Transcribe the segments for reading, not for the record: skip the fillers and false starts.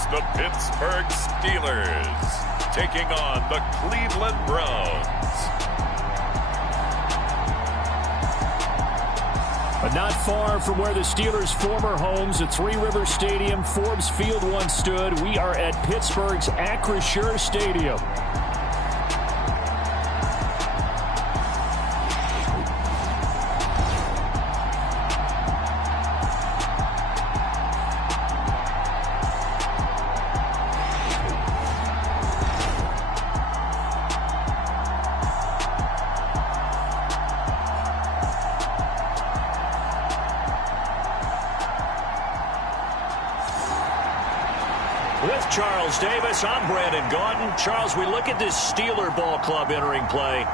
It's the Pittsburgh Steelers taking on the Cleveland Browns. But not far from where the Steelers' former homes at Three Rivers Stadium, Forbes Field once stood, we are at Pittsburgh's Acrisure Stadium. With Charles Davis, I'm Brandon Gaudin. Charles, we look at this Steeler ball club entering play.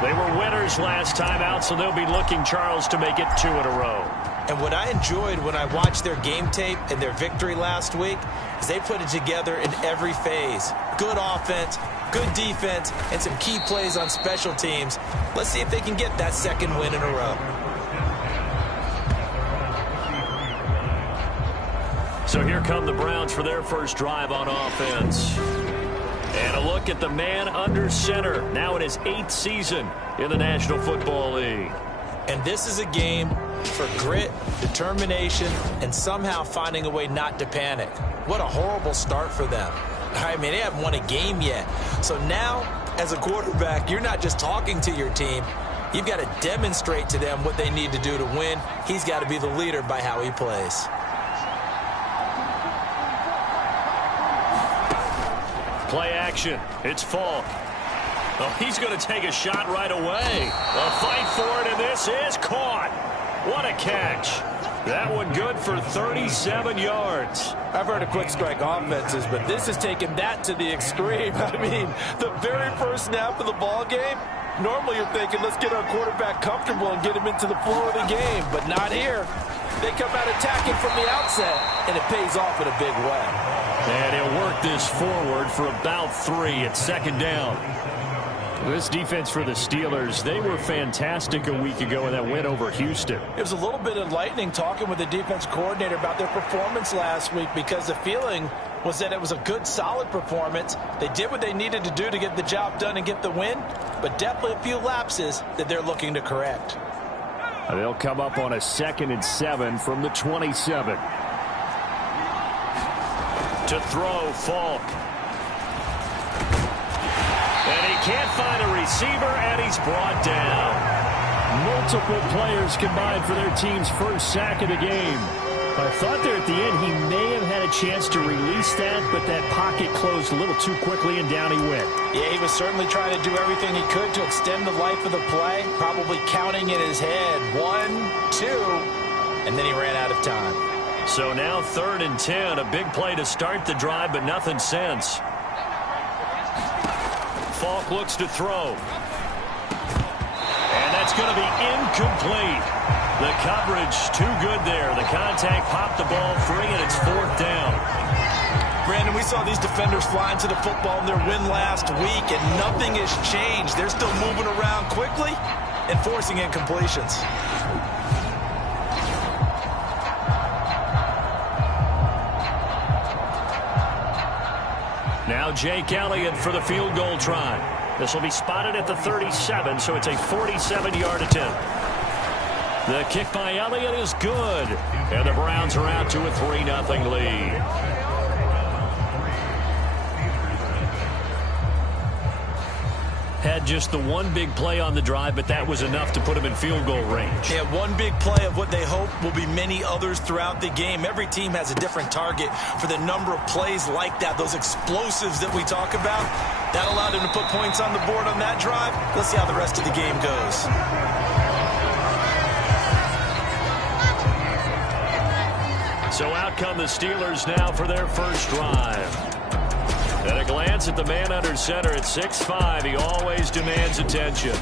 They were winners last time out, so they'll be looking, Charles, to make it 2 in a row. And what I enjoyed when I watched their game tape and their victory last week is they put it together in every phase. Good offense, good defense, and some key plays on special teams. Let's see if they can get that second win in a row. So here come the Browns for their first drive on offense. And a look at the man under center, now in his 8th season in the National Football League. And this is a game for grit, determination, and somehow finding a way not to panic. What a horrible start for them. I mean, they haven't won a game yet. So now, as a quarterback, you're not just talking to your team. You've got to demonstrate to them what they need to do to win. He's got to be the leader by how he plays. Play action. It's Falk. Oh, he's going to take a shot right away. A fight for it, and this is caught. What a catch. That one good for 37 yards. I've heard of quick strike offenses, but this has taken that to the extreme. I mean, the very first snap of the ball game, normally you're thinking, let's get our quarterback comfortable and get him into the flow of the game, but not here. They come out attacking from the outset, and it pays off in a big way. And he'll work this forward for about 3 at second down. This defense for the Steelers, they were fantastic a week ago in that win over Houston. It was a little bit enlightening talking with the defense coordinator about their performance last week because the feeling was that it was a good, solid performance. They did what they needed to do to get the job done and get the win, but definitely a few lapses that they're looking to correct. They'll come up on a 2nd and 7 from the 27. To throw, Falk. And he can't find a receiver, and he's brought down. Multiple players combined for their team's first sack of the game. I thought there at the end he may have had a chance to release that, but that pocket closed a little too quickly, and down he went. Yeah, he was certainly trying to do everything he could to extend the life of the play, probably counting in his head 1, 2, and then he ran out of time. So now 3rd and 10, a big play to start the drive, but nothing since. Falk looks to throw. And that's going to be incomplete. The coverage too good there. The contact popped the ball free, and it's 4th down. Brandon, we saw these defenders fly into the football in their win last week, and nothing has changed. They're still moving around quickly and forcing incompletions. Now Jake Elliott for the field goal try. This will be spotted at the 37, so it's a 47-yard attempt. The kick by Elliott is good, and the Browns are out to a 3-0 lead. Had just the one big play on the drive, but that was enough to put him in field goal range. Yeah, one big play of what they hope will be many others throughout the game. Every team has a different target for the number of plays like that, those explosives that we talk about. That allowed him to put points on the board on that drive. Let's see how the rest of the game goes. So out come the Steelers now for their first drive. At a glance at the man under center at 6'5", he always demands attention.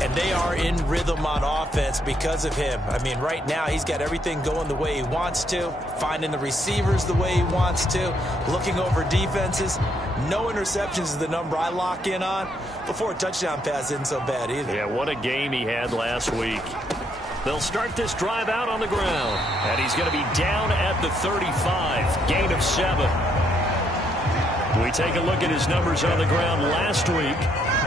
And they are in rhythm on offense because of him. I mean, right now he's got everything going the way he wants to, finding the receivers the way he wants to, looking over defenses. No interceptions is the number I lock in on. Before a touchdown pass isn't so bad either. Yeah, what a game he had last week. They'll start this drive out on the ground, and he's going to be down at the 35, gain of 7. We take a look at his numbers on the ground last week.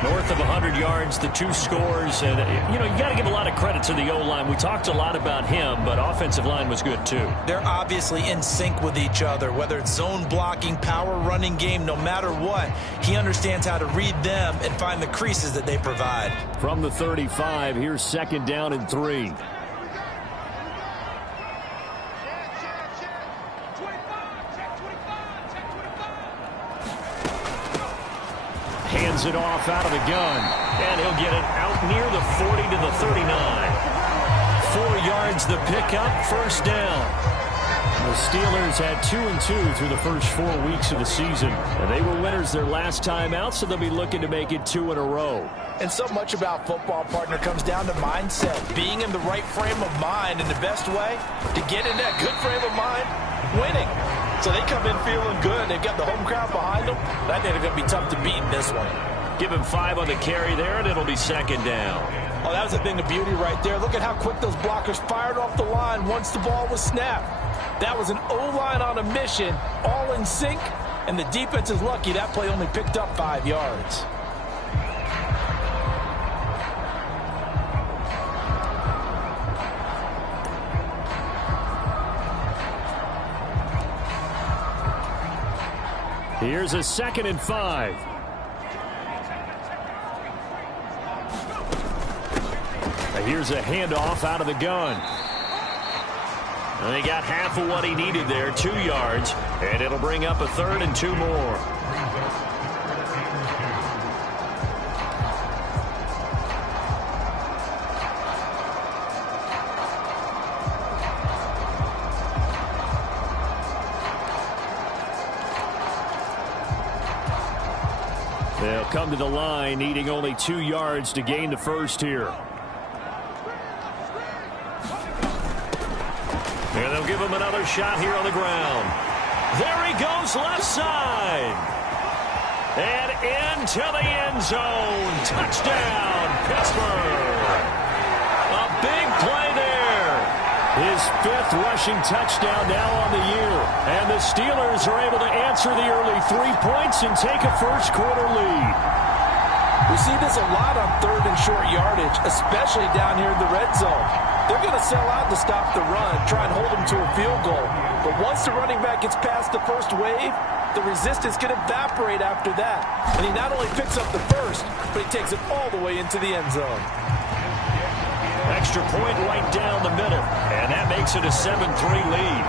North of 100 yards, the 2 scores. And, you got to give a lot of credit to the O-line. We talked a lot about him, but offensive line was good too. They're obviously in sync with each other, whether it's zone blocking, power running game, no matter what. He understands how to read them and find the creases that they provide. From the 35, here's 2nd down and 3. Hands it off out of the gun, and he'll get it out near the 40 to the 39. 4 yards the pickup, 1st down. The Steelers had 2-2 through the first 4 weeks of the season, and they were winners their last time out, so they'll be looking to make it 2 in a row. And so much about football, partner, comes down to mindset, being in the right frame of mind, and the best way to get in that good frame of mind, winning. So they come in feeling good. They've got the home crowd behind them. I think they're going to be tough to beat in this one. Give him 5 on the carry there, and it'll be 2nd down. Oh, that was a thing of beauty right there. Look at how quick those blockers fired off the line once the ball was snapped. That was an O-line on a mission, all in sync, and the defense is lucky that play only picked up 5 yards. Here's a 2nd and 5. Here's a handoff out of the gun. And he got half of what he needed there, 2 yards, and it'll bring up a 3rd and 2 more. They'll come to the line, needing only 2 yards to gain the first here. And they'll give him another shot here on the ground. There he goes, left side. And into the end zone. Touchdown, Pittsburgh. A big play there. His 5th rushing touchdown now on the year. And the Steelers are able to answer the early 3 points and take a first-quarter lead. We see this a lot on 3rd and short yardage, especially down here in the red zone. They're going to sell out to stop the run, try and hold them to a field goal. But once the running back gets past the first wave, the resistance can evaporate after that. And he not only picks up the first, but he takes it all the way into the end zone. Extra point right down the middle, and that makes it a 7-3 lead.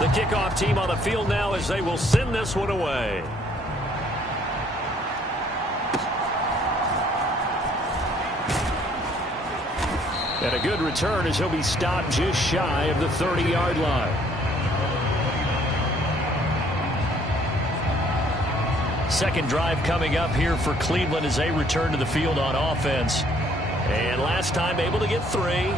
The kickoff team on the field now as they will send this one away. And a good return as he'll be stopped just shy of the 30-yard line. Second drive coming up here for Cleveland as they return to the field on offense. And last time able to get 3.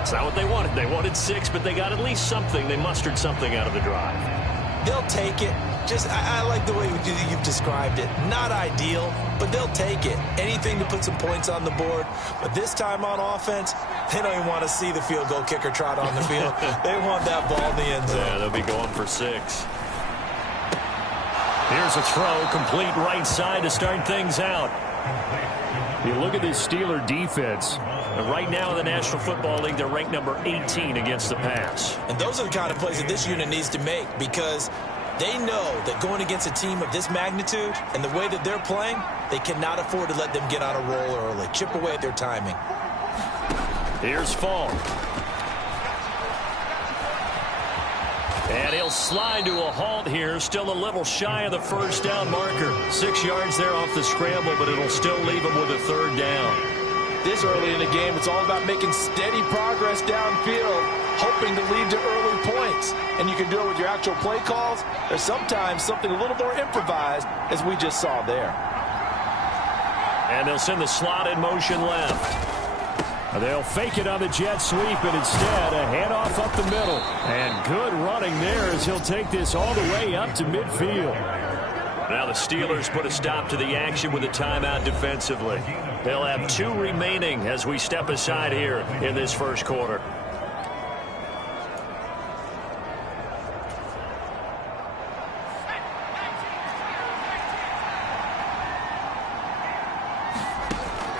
It's not what they wanted. They wanted 6, but they got at least something. They mustered something out of the drive. They'll take it. I like the way you've described it. Not ideal, but they'll take it. Anything to put some points on the board. But this time on offense, they don't even want to see the field goal kicker trot on the field. They want that ball in the end zone. Yeah, they'll be going for 6. Here's a throw, complete right side to start things out. You look at this Steeler defense. Right now in the National Football League, they're ranked number 18 against the pass. And those are the kind of plays that this unit needs to make because they know that going against a team of this magnitude and the way that they're playing, they cannot afford to let them get on a roll early. Chip away at their timing. Here's Fall. And he'll slide to a halt here. Still a little shy of the first down marker. 6 yards there off the scramble, but it'll still leave him with a 3rd down. This early in the game, it's all about making steady progress downfield, hoping to lead to early points. And you can do it with your actual play calls, or sometimes something a little more improvised, as we just saw there. And they'll send the slot in motion left. They'll fake it on the jet sweep, and instead a handoff up the middle. And good running there as he'll take this all the way up to midfield. Now the Steelers put a stop to the action with a timeout defensively. They'll have 2 remaining as we step aside here in this first quarter.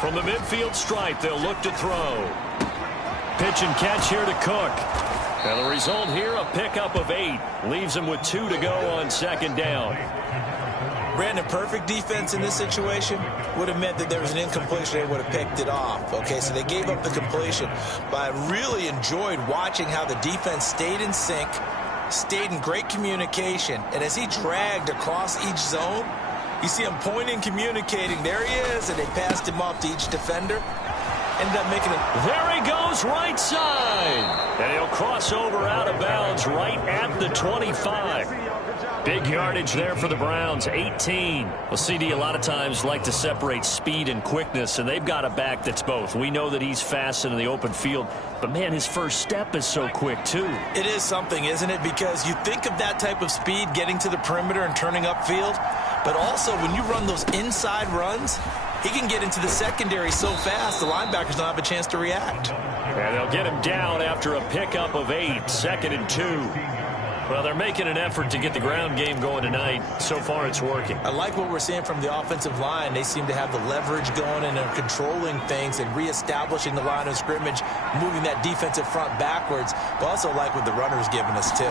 From the midfield stripe, they'll look to throw. Pitch and catch here to Cook. And the result here, a pickup of 8. Leaves him with 2 to go on second down. Brandon, perfect defense in this situation would have meant that there was an incompletion. They would have picked it off. Okay, so they gave up the completion. But I really enjoyed watching how the defense stayed in sync, stayed in great communication. And as he dragged across each zone, you see him pointing, communicating. There he is, and they passed him off to each defender. Ended up making it. There he goes, right side. And he'll cross over out of bounds right at the 25. Big yardage there for the Browns, 18. Well, CD a lot of times like to separate speed and quickness, and they've got a back that's both. We know that he's fast in the open field, but, man, his first step is so quick, too. It is something, isn't it? Because you think of that type of speed getting to the perimeter and turning upfield, but also when you run those inside runs, he can get into the secondary so fast the linebackers don't have a chance to react. And they'll get him down after a pickup of 8, 2nd and 2. Well, they're making an effort to get the ground game going tonight. So far, it's working. I like what we're seeing from the offensive line. They seem to have the leverage going, and they're controlling things and reestablishing the line of scrimmage, moving that defensive front backwards. But also like what the runner's giving us, too.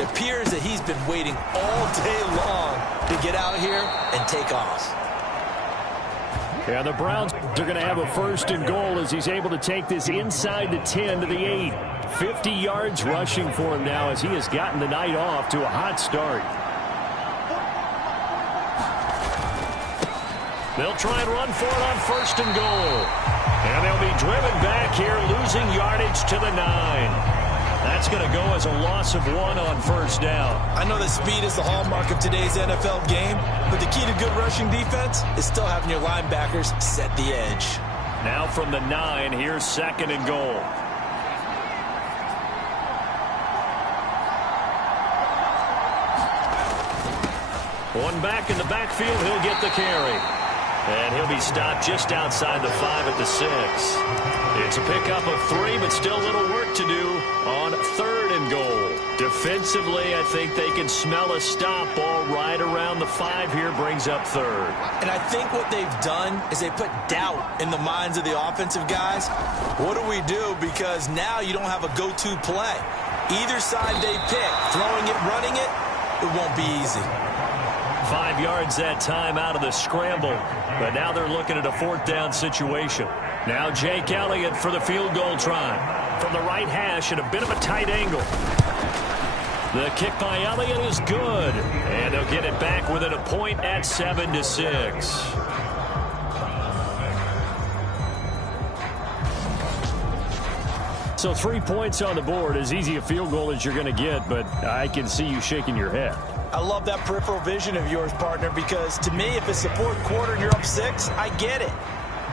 It appears that he's been waiting all day long to get out here and take off. Yeah, the Browns are going to have a 1st and goal as he's able to take this inside the 10 to the 8. 50 yards rushing for him now as he has gotten the night off to a hot start. They'll try and run for it on 1st and goal. And they'll be driven back here, losing yardage to the 9. That's going to go as a loss of 1 on 1st down. I know that speed is the hallmark of today's NFL game, but the key to good rushing defense is still having your linebackers set the edge. Now from the 9, here's 2nd and goal. One back in the backfield, he'll get the carry. And he'll be stopped just outside the 5 at the 6. It's a pickup of 3, but still a little work to do on 3rd and goal. Defensively, I think they can smell a stop ball right around the 5 here, brings up 3rd. And I think what they've done is they put doubt in the minds of the offensive guys. What do we do? Because now you don't have a go-to play. Either side they pick, throwing it, running it, it won't be easy. 5 yards that time out of the scramble, but now they're looking at a 4th down situation. Now Jake Elliott for the field goal try. From the right hash at a bit of a tight angle. The kick by Elliott is good, and they'll get it back within a point at 7-6. So 3 points on the board, as easy a field goal as you're going to get, but I can see you shaking your head. I love that peripheral vision of yours, partner, because to me, if it's the 4th quarter and you're up 6, I get it.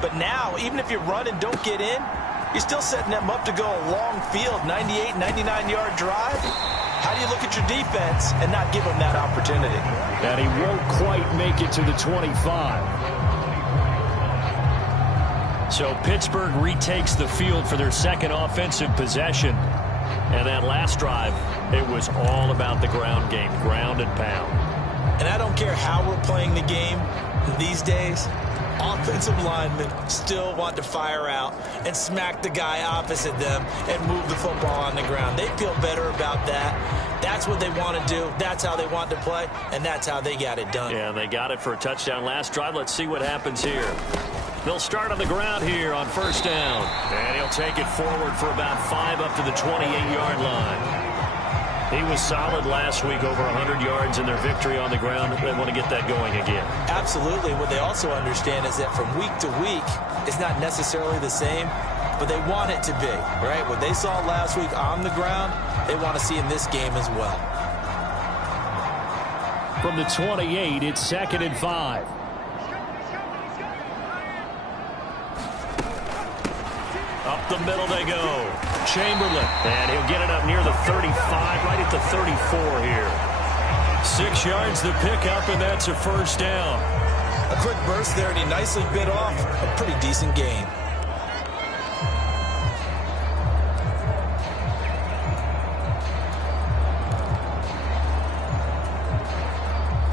But now, even if you run and don't get in, you're still setting them up to go a long field, 98, 99-yard drive. How do you look at your defense and not give them that opportunity? And he won't quite make it to the 25. So Pittsburgh retakes the field for their 2nd offensive possession. And that last drive, it was all about the ground game, ground and pound. And I don't care how we're playing the game these days, offensive linemen still want to fire out and smack the guy opposite them and move the football on the ground. They feel better about that. That's what they want to do. That's how they want to play, and that's how they got it done. Yeah, and they got it for a touchdown last drive. Let's see what happens here. They'll start on the ground here on 1st down. And he'll take it forward for about 5 up to the 28-yard line. He was solid last week, over 100 yards in their victory on the ground. They want to get that going again. Absolutely. What they also understand is that from week to week, it's not necessarily the same, but they want it to be, right? What they saw last week on the ground, they want to see in this game as well. From the 28, it's 2nd and 5. Up Up the middle they go. Chamberlain. And he'll get it up near the 35, right at the 34 here. 6 yards the pickup, and that's a first down. A quick burst there, and he nicely bit off a pretty decent gain.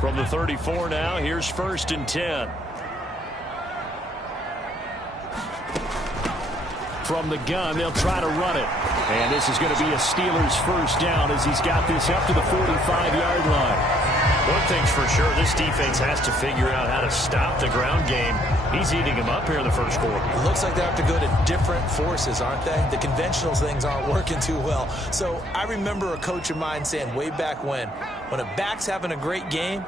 From the 34 now, here's 1st and 10. From the gun, they'll try to run it. And this is going to be a Steelers first down as he's got this up to the 45-yard line. One thing's for sure, this defense has to figure out how to stop the ground game. He's eating him up here in the first quarter. It looks like they have to go to different forces, aren't they? The conventional things aren't working too well. So I remember a coach of mine saying way back when a back's having a great game,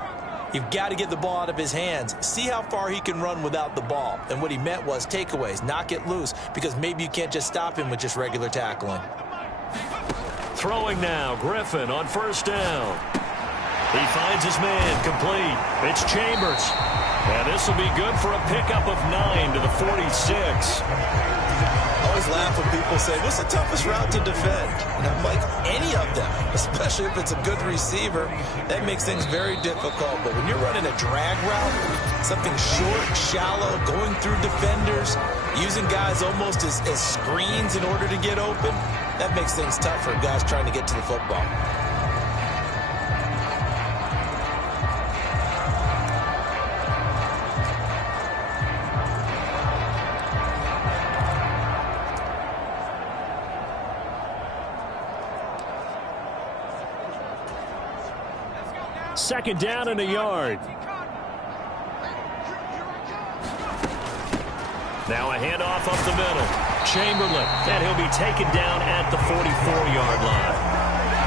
you've got to get the ball out of his hands. See how far he can run without the ball. And what he meant was takeaways, knock it loose, because maybe you can't just stop him with just regular tackling. Throwing now, Griffin on first down. He finds his man, complete. It's Chambers. And this will be good for a pickup of 9 to the 46. I always laugh when people say, what's the toughest route to defend? And I'm like, any of them, especially if it's a good receiver. That makes things very difficult. But when you're running a drag route, something short, shallow, going through defenders, using guys almost as screens in order to get open, that makes things tough for guys trying to get to the football. Second down and a yard. Now a handoff up the middle. Chamberlain. And he'll be taken down at the 44-yard line.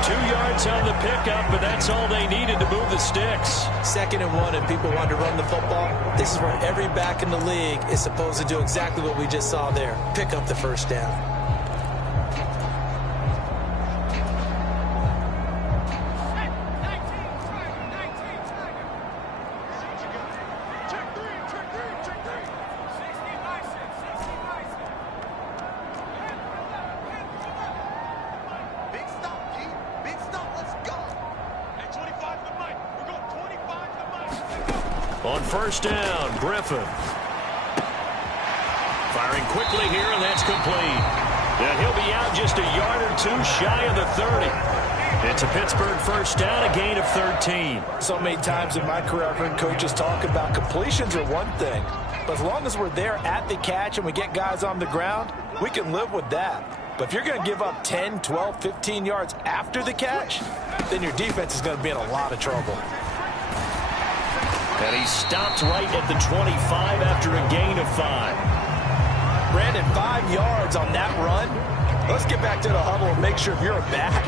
2 yards on the pickup, but that's all they needed to move the sticks. 2nd and 1, and people want to run the football. This is where every back in the league is supposed to do exactly what we just saw there. Pick up the first down. On first down, Griffin. Firing quickly here, and that's complete. And he'll be out just a yard or two shy of the 30. It's a Pittsburgh first down, a gain of 13. So many times in my career, I've heard coaches talk about completions are one thing. But as long as we're there at the catch and we get guys on the ground, we can live with that. But if you're going to give up 10, 12, 15 yards after the catch, then your defense is going to be in a lot of trouble. And he stopped right at the 25 after a gain of 5. Brandon, 5 yards on that run. Let's get back to the huddle and make sure if you're a back,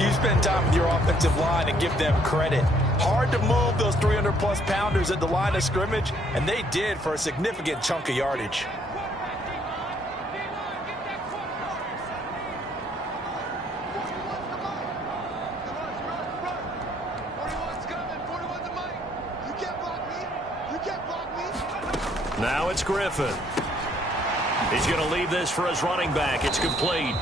you spend time with your offensive line and give them credit. Hard to move those 300-plus pounders at the line of scrimmage, and they did for a significant chunk of yardage. Now it's Griffin. He's going to leave this for his running back. It's complete.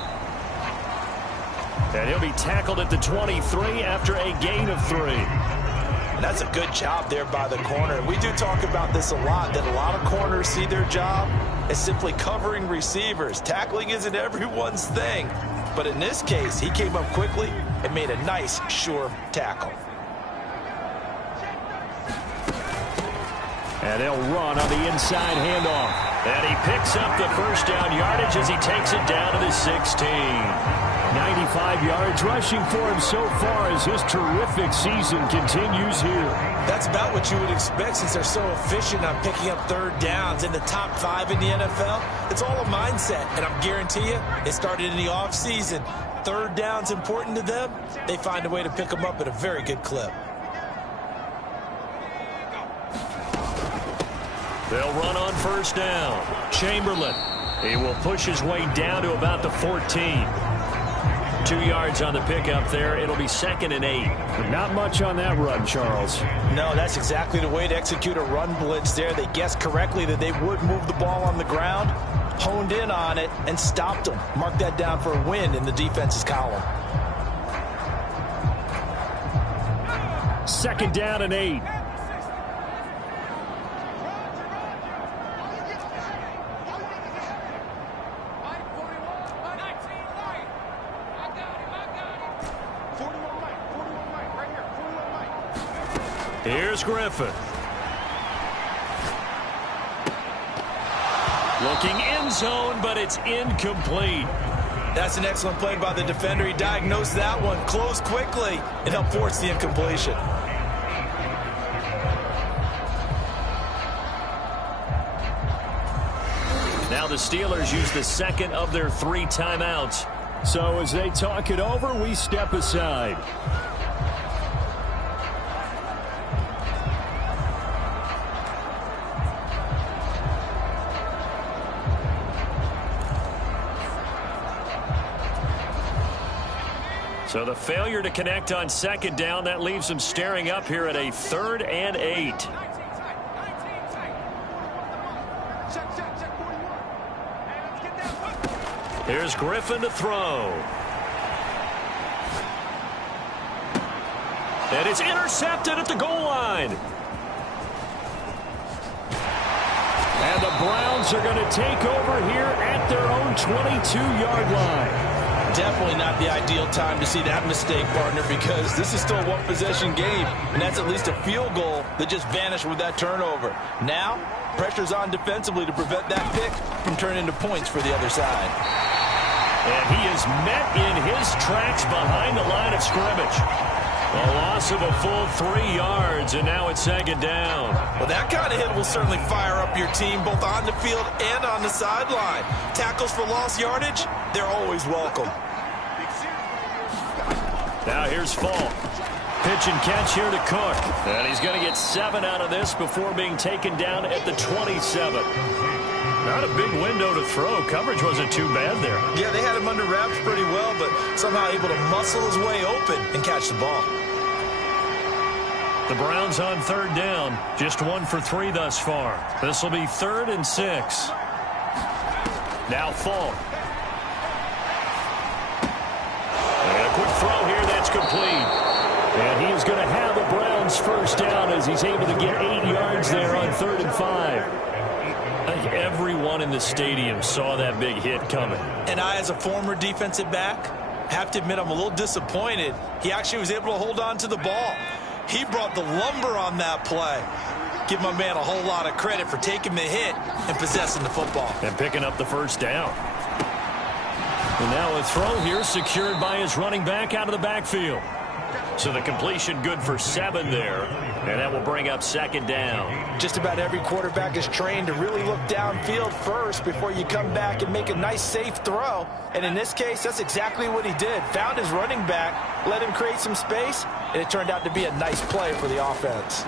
And he'll be tackled at the 23 after a gain of 3. And that's a good job there by the corner. We do talk about this a lot, that a lot of corners see their job as simply covering receivers. Tackling isn't everyone's thing. But in this case, he came up quickly and made a nice, sure tackle. And they'll run on the inside handoff. And he picks up the first down yardage as he takes it down to the 16. 95 yards rushing for him so far as his terrific season continues here. That's about what you would expect since they're so efficient on picking up third downs in the top 5 in the NFL. It's all a mindset, and I guarantee you it started in the offseason. Third down's important to them. They find a way to pick them up at a very good clip. They'll run on first down. Chamberlain. He will push his way down to about the 14. 2 yards on the pickup there. It'll be 2nd and 8. Not much on that run, Charles. No, that's exactly the way to execute a run blitz there. They guessed correctly that they would move the ball on the ground. honed in on it, and stopped them. Mark that down for a win in the defense's column. 2nd down and 8. Here's Griffin. Looking end zone, but it's incomplete. That's an excellent play by the defender. He diagnosed that one, closed quickly, and helped force the incompletion. Now the Steelers use the 2nd of their 3 timeouts. So as they talk it over, we step aside. So the failure to connect on 2nd down, that leaves them staring up here at a 3rd and 8. Here's Griffin to throw. And it's intercepted at the goal line. And the Browns are going to take over here at their own 22-yard line. Definitely not the ideal time to see that mistake, partner, because this is still a one-possession game, and that's at least a field goal that just vanished with that turnover. Now, pressure's on defensively to prevent that pick from turning into points for the other side. And he is met in his tracks behind the line of scrimmage. A loss of a full 3 yards, and now it's 2nd down. Well, that kind of hit will certainly fire up your team both on the field and on the sideline. Tackles for lost yardage, they're always welcome. Now here's Falk. Pitch and catch here to Cook. And he's going to get 7 out of this before being taken down at the 27. Not a big window to throw. Coverage wasn't too bad there. Yeah, they had him under wraps pretty well, but somehow able to muscle his way open and catch the ball. The Browns on 3rd down. Just 1 for 3 thus far. This will be 3rd and 6. Now Falk. And a quick throw here. That's complete. And he is going to have the Browns 1st down as he's able to get 8 yards there on 3rd and 5. I think everyone in the stadium saw that big hit coming. And I, as a former defensive back, have to admit I'm a little disappointed. He actually was able to hold on to the ball. He brought the lumber on that play. Give my man a whole lot of credit for taking the hit and possessing the football. And picking up the 1st down. And now a throw here secured by his running back out of the backfield. So the completion good for 7 there. And that will bring up 2nd down. Just about every quarterback is trained to really look downfield first before you come back and make a nice, safe throw. And in this case, that's exactly what he did. Found his running back, let him create some space, and it turned out to be a nice play for the offense.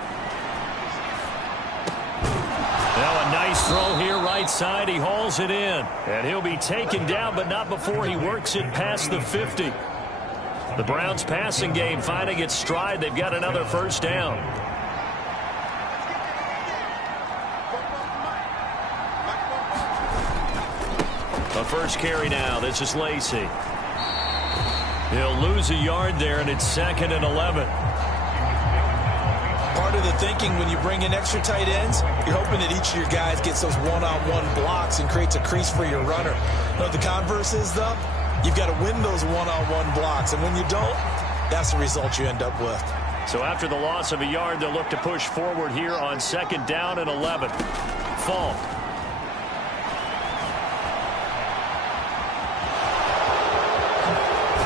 Now a nice throw here right side. He hauls it in. And he'll be taken down, but not before he works it past the 50. The Browns passing game finding its stride. They've got another 1st down. A first carry now. This is Lacy. He'll lose a yard there, and it's 2nd and 11. Part of the thinking when you bring in extra tight ends, you're hoping that each of your guys gets those one-on-one blocks and creates a crease for your runner. You know, the converse is, though, you've got to win those one-on-one blocks, and when you don't, that's the result you end up with. So after the loss of a yard, they'll look to push forward here on 2nd down and 11. Falk.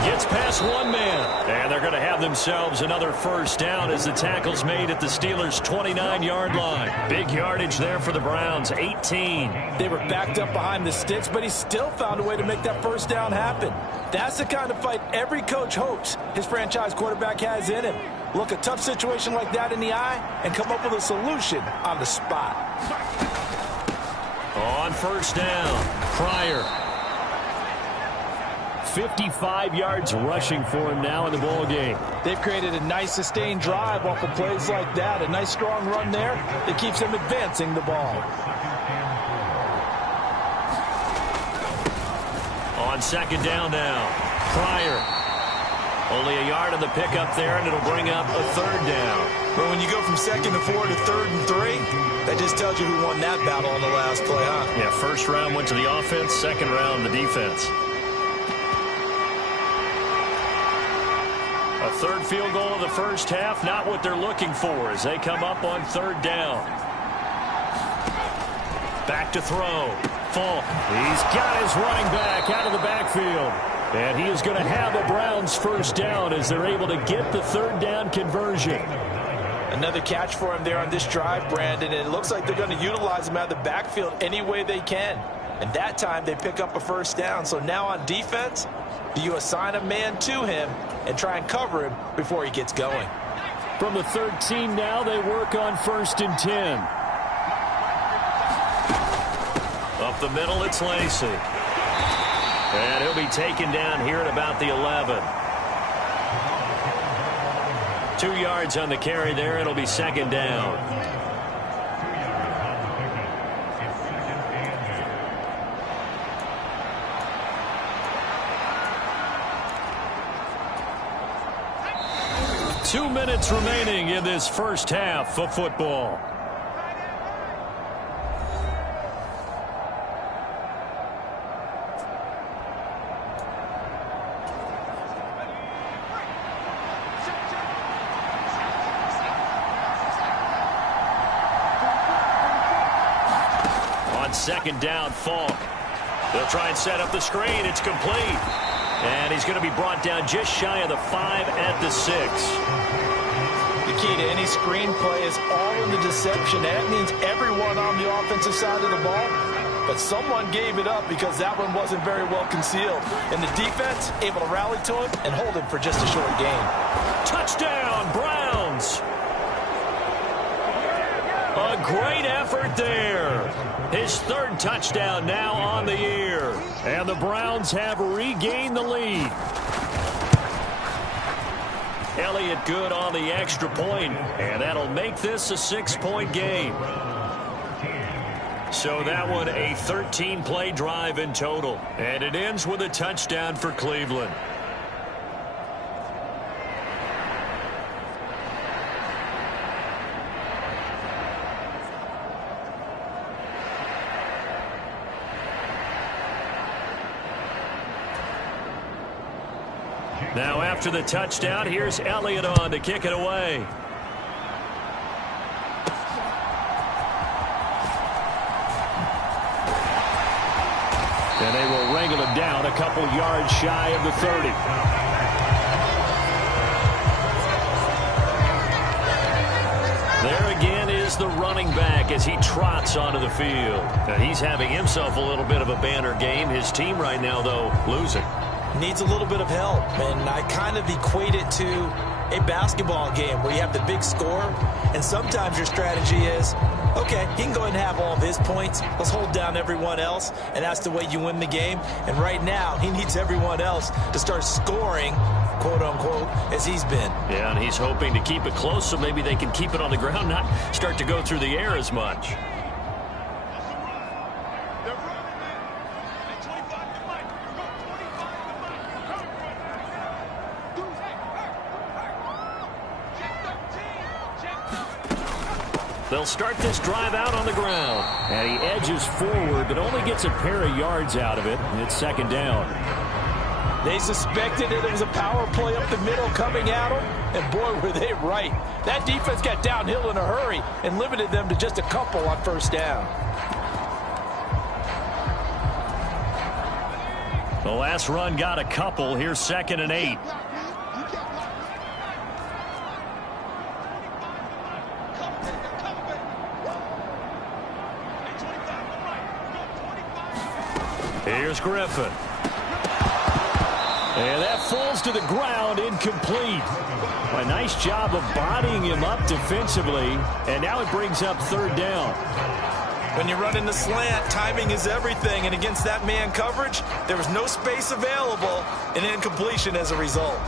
Gets past one man. And they're going to have themselves another 1st down as the tackle's made at the Steelers' 29-yard line. Big yardage there for the Browns, 18. They were backed up behind the sticks, but he still found a way to make that 1st down happen. That's the kind of fight every coach hopes his franchise quarterback has in him. Look a tough situation like that in the eye and come up with a solution on the spot. On 1st down, Pryor. 55 yards rushing for him now in the ball game. They've created a nice sustained drive off of plays like that. A nice strong run there that keeps them advancing the ball. second down now. Pryor. Only a yard on the pickup there, and it'll bring up a third down. But when you go from 2nd and 4 to 3rd and 3, that just tells you who won that battle on the last play, huh? Yeah, first round went to the offense, second round the defense. A third field goal of the first half, not what they're looking for as they come up on 3rd down. Back to throw. Falk. He's got his running back out of the backfield. And he is going to have the Browns first down as they're able to get the 3rd down conversion. Another catch for him there on this drive, Brandon. And it looks like they're going to utilize him out of the backfield any way they can. And that time they pick up a first down. So now on defense, do you assign a man to him and try and cover him before he gets going? From the 13 now, they work on 1st and 10. Up the middle, it's Lacy. And he'll be taken down here at about the 11. 2 yards on the carry there. It'll be second down. Two minutes remaining in this first half of football. Second down, Falk. They'll try and set up the screen. It's complete. And he's going to be brought down just shy of the 5 at the 6. The key to any screen play is all in the deception. That means everyone on the offensive side of the ball. But someone gave it up because that one wasn't very well concealed. And the defense able to rally to him and hold him for just a short gain. Touchdown, Browns. A great effort there. His 3rd touchdown now on the year. And the Browns have regained the lead. Elliott good on the extra point, and that'll make this a 6-point game. So that one a 13-play drive in total. And it ends with a touchdown for Cleveland. Now after the touchdown, here's Elliott on to kick it away. And they will wrangle him down a couple yards shy of the 30. There again is the running back as he trots onto the field. Now he's having himself a little bit of a banner game. His team right now, though, losing. Needs a little bit of help, and I kind of equate it to a basketball game where you have the big score, and sometimes your strategy is, okay, he can go ahead and have all of his points. Let's hold down everyone else, and that's the way you win the game. And right now, he needs everyone else to start scoring, quote-unquote, as he's been. Yeah, and he's hoping to keep it close so maybe they can keep it on the ground, not start to go through the air as much. They'll start this drive out on the ground. And he edges forward, but only gets a pair of yards out of it. And it's second down. They suspected that it was a power play up the middle coming at them. And boy, were they right. That defense got downhill in a hurry and limited them to just a couple on first down. The last run got a couple. Here's 2nd and 8. Here's Griffin. And that falls to the ground, incomplete. A nice job of bodying him up defensively, and now it brings up 3rd down. When you run in the slant, timing is everything, and against that man coverage, there was no space available, and incompletion as a result.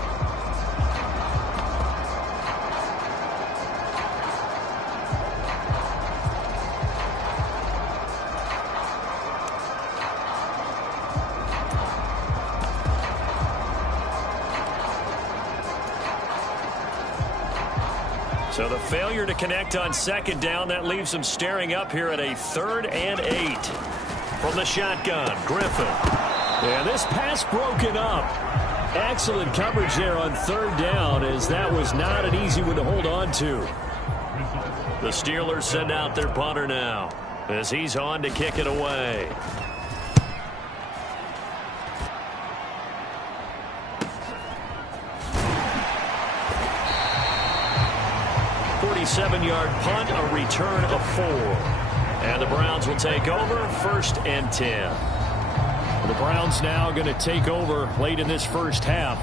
So the failure to connect on second down, that leaves them staring up here at a 3rd and 8. From the shotgun, Griffin. And this pass broken up. Excellent coverage there on 3rd down, as that was not an easy one to hold on to. The Steelers send out their punter now, as he's on to kick it away. 47-yard punt, a return of 4. And the Browns will take over, 1st and 10. The Browns now going to take over late in this first half.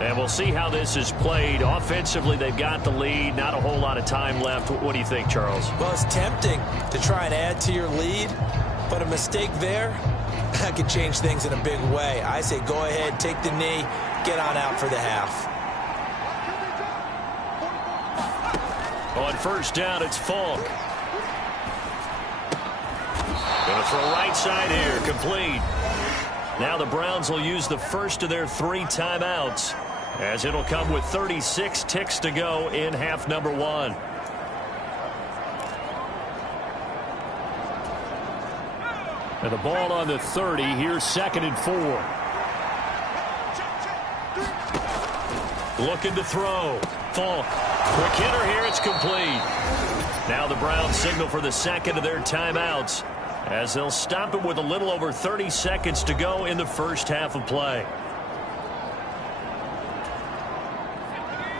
And we'll see how this is played. Offensively, they've got the lead. Not a whole lot of time left. What do you think, Charles? Well, it's tempting to try and add to your lead, but a mistake there, that could change things in a big way. I say go ahead, take the knee, get on out for the half. On 1st down, it's Falk. Going to throw right side here, complete. Now the Browns will use the first of their 3 timeouts, as it'll come with 36 ticks to go in half number 1. And the ball on the 30. Here's 2nd and 4. Looking to throw. Falk. Quick hitter here. It's complete. Now the Browns signal for the 2nd of their timeouts, as they'll stop it with a little over 30 seconds to go in the first half of play.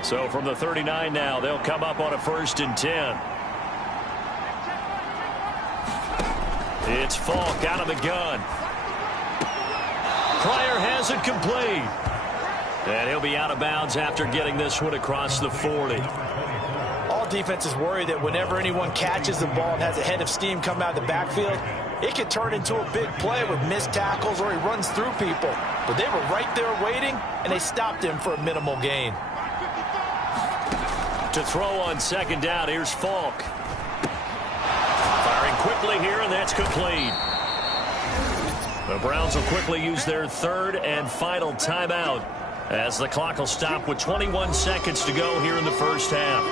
So from the 39 now, they'll come up on a 1st and 10. It's Falk out of the gun. Pryor has it complete. And he'll be out of bounds after getting this one across the 40. All defenses worry that whenever anyone catches the ball and has a head of steam come out of the backfield, it could turn into a big play with missed tackles or he runs through people. But they were right there waiting, and they stopped him for a minimal gain. To throw on 2nd down, here's Falk. Firing quickly here, and that's complete. The Browns will quickly use their 3rd and final timeout, as the clock will stop with 21 seconds to go here in the first half.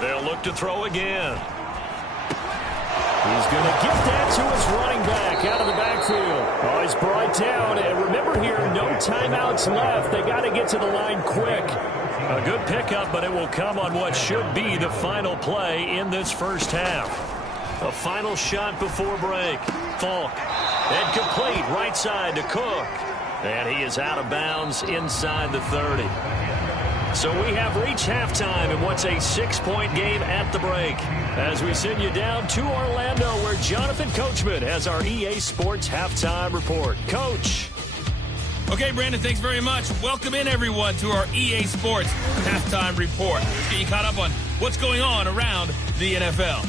They'll look to throw again. He's going to get that to his running back out of the backfield. Oh, he's brought down. And remember here, no timeouts left. They got to get to the line quick. A good pickup, but it will come on what should be the final play in this first half. A final shot before break. Falk. And complete right side to Cook. And he is out of bounds inside the 30. So we have reached halftime in what's a 6-point game at the break, as we send you down to Orlando, where Jonathan Coachman has our EA Sports Halftime Report. Coach. Okay, Brandon, thanks very much. Welcome in, everyone, to our EA Sports Halftime Report. Let's get you caught up on what's going on around the NFL.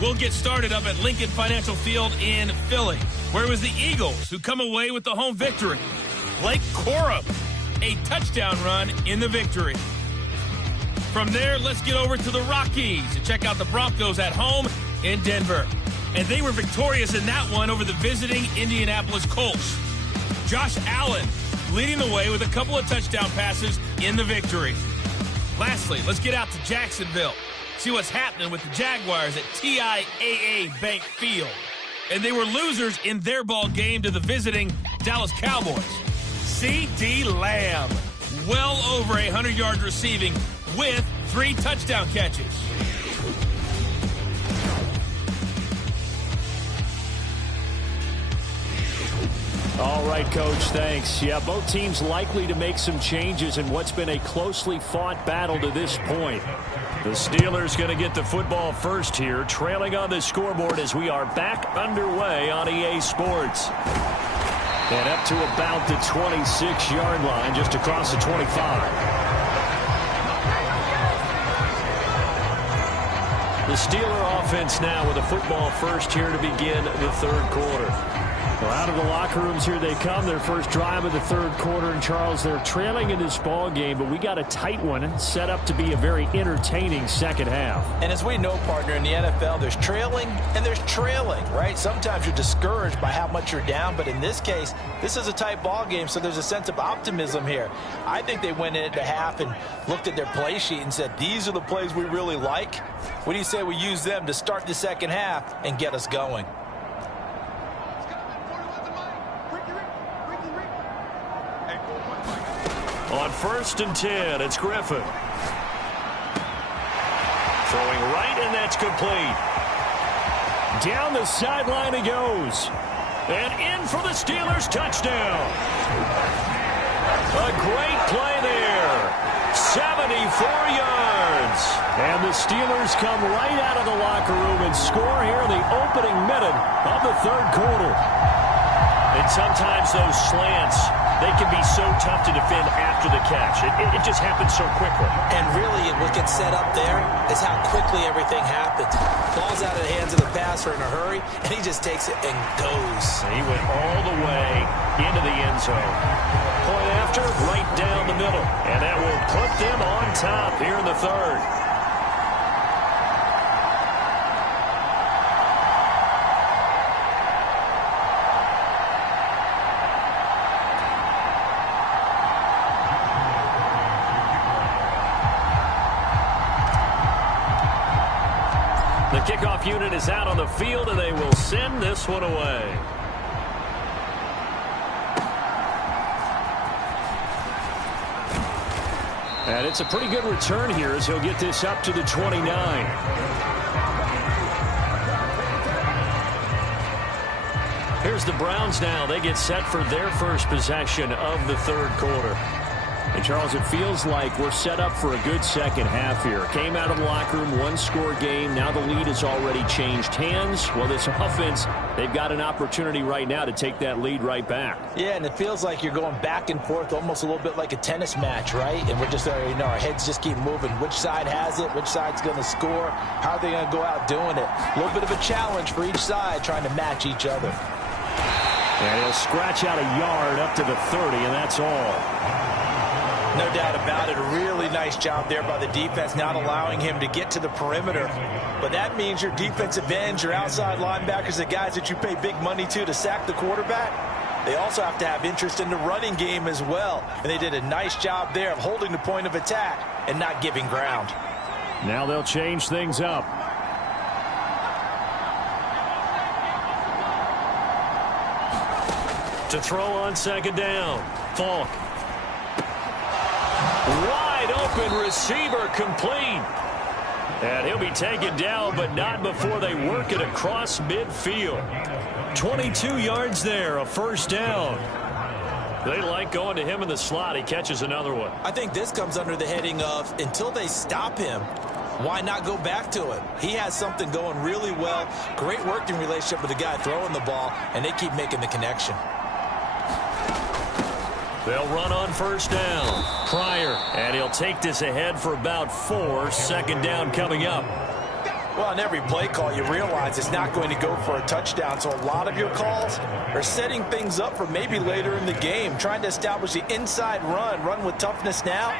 We'll get started up at Lincoln Financial Field in Philly, where it was the Eagles who come away with the home victory. Blake Corum, a touchdown run in the victory. From there, let's get over to the Rockies to check out the Broncos at home in Denver. And they were victorious in that one over the visiting Indianapolis Colts. Josh Allen leading the way with a couple of touchdown passes in the victory. Lastly, let's get out to Jacksonville. See what's happening with the Jaguars at TIAA Bank Field. And they were losers in their ball game to the visiting Dallas Cowboys. C.D. Lamb, well over 100 yards receiving with 3 touchdown catches. All right, Coach, thanks. Yeah, both teams likely to make some changes in what's been a closely fought battle to this point. The Steelers going to get the football first here, trailing on the scoreboard as we are back underway on EA Sports. And up to about the 26-yard line, just across the 25. The Steeler offense now with a football first here to begin the third quarter. Well, out of the locker rooms here they come. Their first drive of the third quarter. And, Charles, they're trailing in this ball game, but we got a tight one set up to be a very entertaining second half. And as we know, partner, in the NFL, there's trailing and there's trailing, right? Sometimes you're discouraged by how much you're down, but in this case, this is a tight ball game, so there's a sense of optimism here. I think they went into half and looked at their play sheet and said, these are the plays we really like. What do you say we use them to start the second half and get us going? On 1st and 10, it's Griffin. Throwing right, and that's complete. Down the sideline he goes. And in for the Steelers touchdown. A great play there. 74 yards. And the Steelers come right out of the locker room and score here in the opening minute of the third quarter. And sometimes those slants, they can be so tough to defend after the catch. It just happens so quickly. And really, what gets set up there is how quickly everything happens. Ball's out of the hands of the passer in a hurry, and he just takes it and goes. He went all the way into the end zone. Point after, right down the middle. And that will put them on top here in the third. The kickoff unit is out on the field, and they will send this one away. And it's a pretty good return here as he'll get this up to the 29. Here's the Browns now. They get set for their first possession of the third quarter. And, Charles, it feels like we're set up for a good second half here. Came out of the locker room, one-score game. Now the lead has already changed hands. Well, this offense, they've got an opportunity right now to take that lead right back. Yeah, and it feels like you're going back and forth almost a little bit like a tennis match, right? And we're just, our heads just keep moving. Which side has it? Which side's going to score? How are they going to go out doing it? A little bit of a challenge for each side trying to match each other. And he'll scratch out a yard up to the 30, and that's all. No doubt about it. A really nice job there by the defense, not allowing him to get to the perimeter. But that means your defensive ends, your outside linebackers, the guys that you pay big money to sack the quarterback, they also have to have interest in the running game as well. And they did a nice job there of holding the point of attack and not giving ground. Now they'll change things up. To throw on second down, Falk. Wide open receiver complete. And he'll be taken down, but not before they work it across midfield. 22 yards there, a first down. They like going to him in the slot. He catches another one. I think this comes under the heading of until they stop him, why not go back to it? He has something going really well. Great working relationship with the guy throwing the ball, and they keep making the connection. They'll run on first down. Pryor, and he'll take this ahead for about 4. Second down coming up. Well, on every play call, you realize it's not going to go for a touchdown. So a lot of your calls are setting things up for maybe later in the game, trying to establish the inside run with toughness now,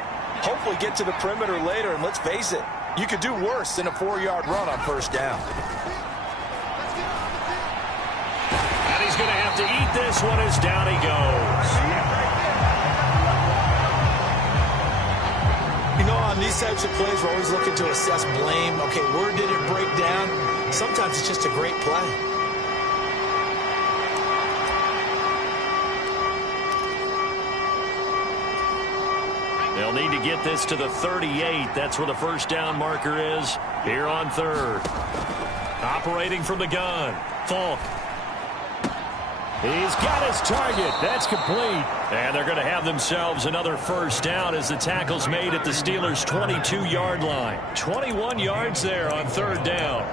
hopefully get to the perimeter later. And let's face it, you could do worse than a 4-yard run on first down. And he's going to have to eat this one as down he goes. You know, on these types of plays, we're always looking to assess blame. Okay, where did it break down? Sometimes it's just a great play. They'll need to get this to the 38. That's where the first down marker is here on third. Operating from the gun, Falk. He's got his target. That's complete. And they're going to have themselves another first down as the tackle's made at the Steelers' 22-yard line. 21 yards there on third down.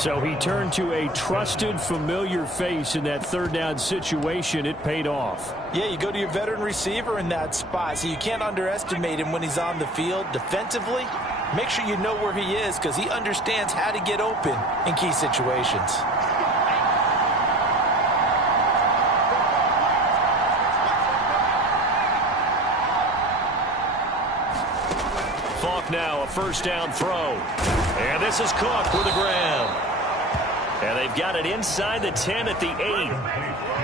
So he turned to a trusted, familiar face in that third down situation. It paid off. Yeah, you go to your veteran receiver in that spot, so you can't underestimate him when he's on the field defensively. Make sure you know where he is because he understands how to get open in key situations. first down throw. And this is caught for the ground. And they've got it inside the 10 at the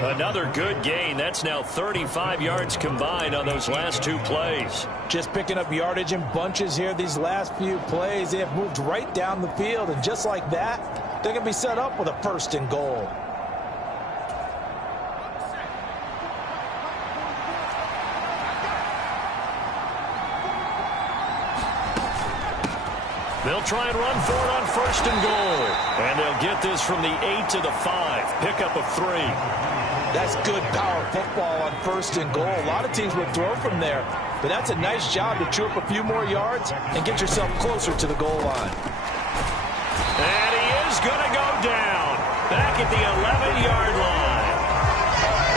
8. Another good gain. That's now 35 yards combined on those last two plays. Just picking up yardage in bunches here these last few plays. They have moved right down the field, and just like that, they're going to be set up with a first and goal. They'll try and run for it on first and goal. And they'll get this from the 8 to the 5. Pickup of 3. That's good power football on first and goal. A lot of teams would throw from there, but that's a nice job to chew up a few more yards and get yourself closer to the goal line. And he is going to go down back at the 11-yard line.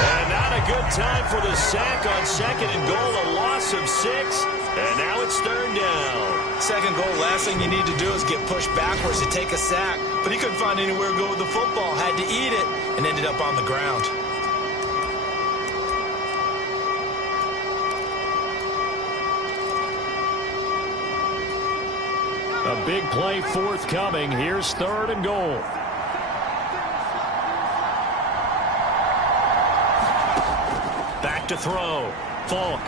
And not a good time for the sack on second and goal. A loss of 6. And now it's third down. Second goal, last thing you need to do is get pushed backwards to take a sack. But he couldn't find anywhere to go with the football. Had to eat it and ended up on the ground. A big play forthcoming. Here's third and goal. Back to throw. Falk.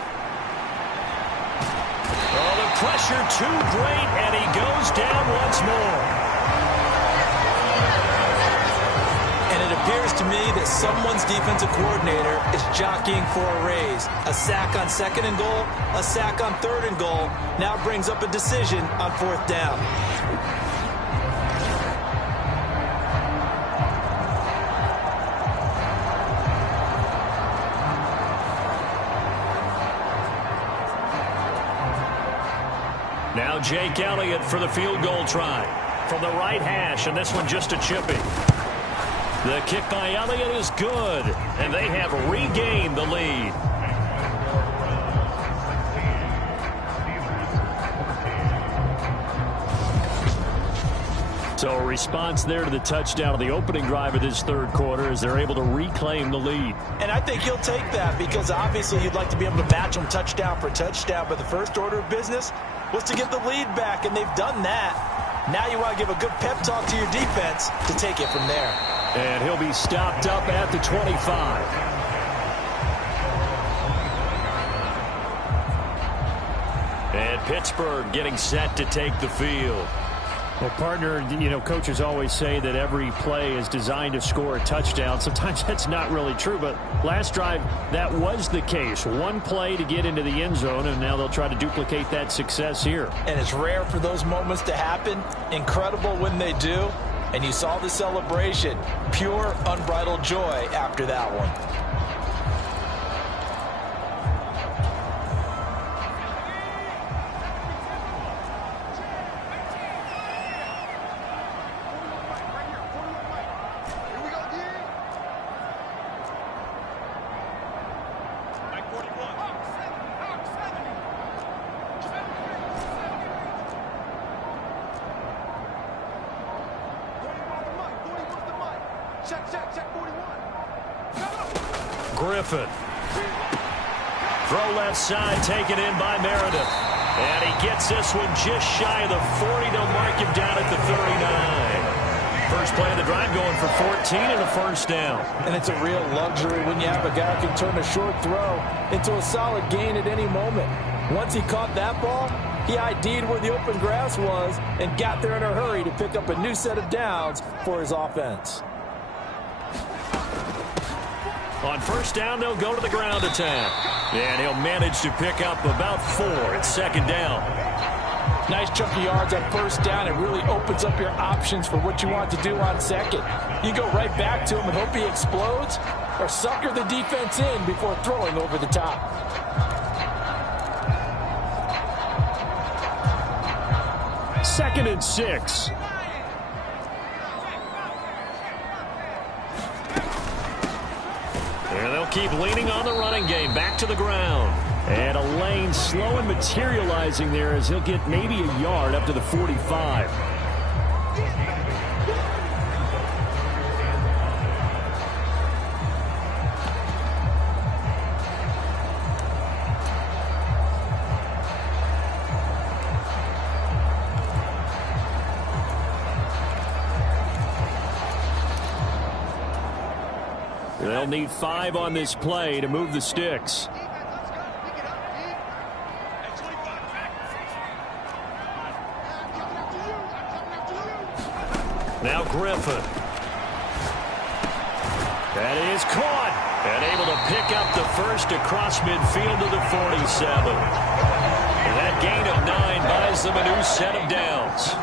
Oh, the pressure too great, and he goes down once more. And it appears to me that someone's defensive coordinator is jockeying for a raise. A sack on second and goal, a sack on third and goal. Now brings up a decision on fourth down. Now Jake Elliott for the field goal try. From the right hash, and this one just a chippy. The kick by Elliott is good, and they have regained the lead. So a response there to the touchdown of the opening drive of this third quarter as they're able to reclaim the lead. And I think he'll take that because obviously you'd like to be able to match them touchdown for touchdown, but the first order of business was to get the lead back, and they've done that. Now you want to give a good pep talk to your defense to take it from there. And he'll be stopped up at the 25. And Pittsburgh getting set to take the field. Well, partner, you know, coaches always say that every play is designed to score a touchdown. Sometimes that's not really true, but last drive, that was the case. One play to get into the end zone, and now they'll try to duplicate that success here. And it's rare for those moments to happen. Incredible when they do. And you saw the celebration. Pure, unbridled joy after that one. Griffin. Throw left side, taken in by Meredith. And he gets this one just shy of the 40. They'll mark him down at the 39. First play of the drive going for 14 and a first down. And it's a real luxury when you have a guy who can turn a short throw into a solid gain at any moment. Once he caught that ball, he ID'd where the open grass was and got there in a hurry to pick up a new set of downs for his offense. On first down, they'll go to the ground attack. And he'll manage to pick up about 4 at second down. Nice chunk of yards on first down. It really opens up your options for what you want to do on second. You go right back to him and hope he explodes, or sucker the defense in before throwing over the top. Second and 6. And they'll keep leaning on the running game. Back to the ground. And a lane slow and materializing there as he'll get maybe a yard up to the 45. They'll need 5 on this play to move the sticks. Now Griffin. That is caught. And able to pick up the first across midfield to the 47. And that gain of 9 buys them a new set of downs.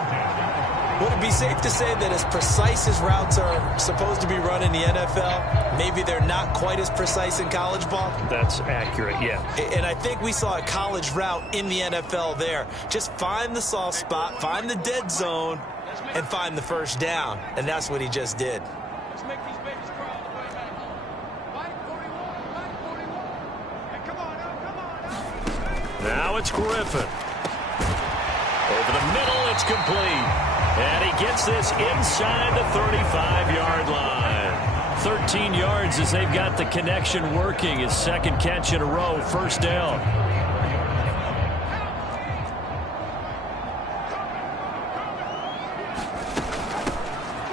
Would it be safe to say that as precise as routes are supposed to be run in the NFL, maybe they're not quite as precise in college ball? That's accurate, yeah. And I think we saw a college route in the NFL there. Just find the soft spot, find the dead zone, and find the first down. And that's what he just did. Now it's Griffin. Over the middle, it's complete. And he gets this inside the 35-yard line. 13 yards as they've got the connection working. His second catch in a row, first down.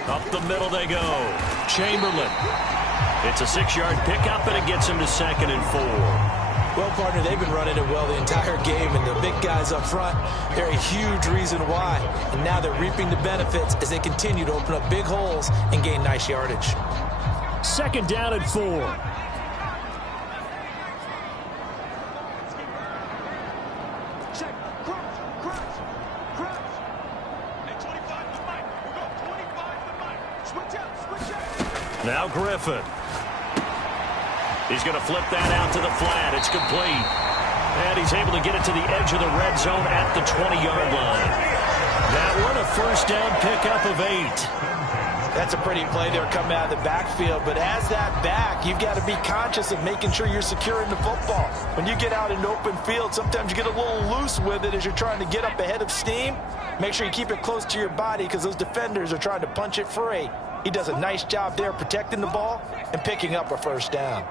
Up the middle they go. Chamberlain. It's a 6-yard pickup, and it gets him to 2nd and 4. Well, partner, they've been running it well the entire game, and the big guys up front, they're a huge reason why. And now they're reaping the benefits as they continue to open up big holes and gain nice yardage. 2nd down and 4. Now Griffin. He's going to flip that out to the flat. It's complete. And he's able to get it to the edge of the red zone at the 20-yard line. That one a first down pickup of 8. That's a pretty play there coming out of the backfield. But as that back, you've got to be conscious of making sure you're securing the football. When you get out in open field, sometimes you get a little loose with it as you're trying to get up ahead of steam. Make sure you keep it close to your body because those defenders are trying to punch it free. He does a nice job there protecting the ball and picking up a first down.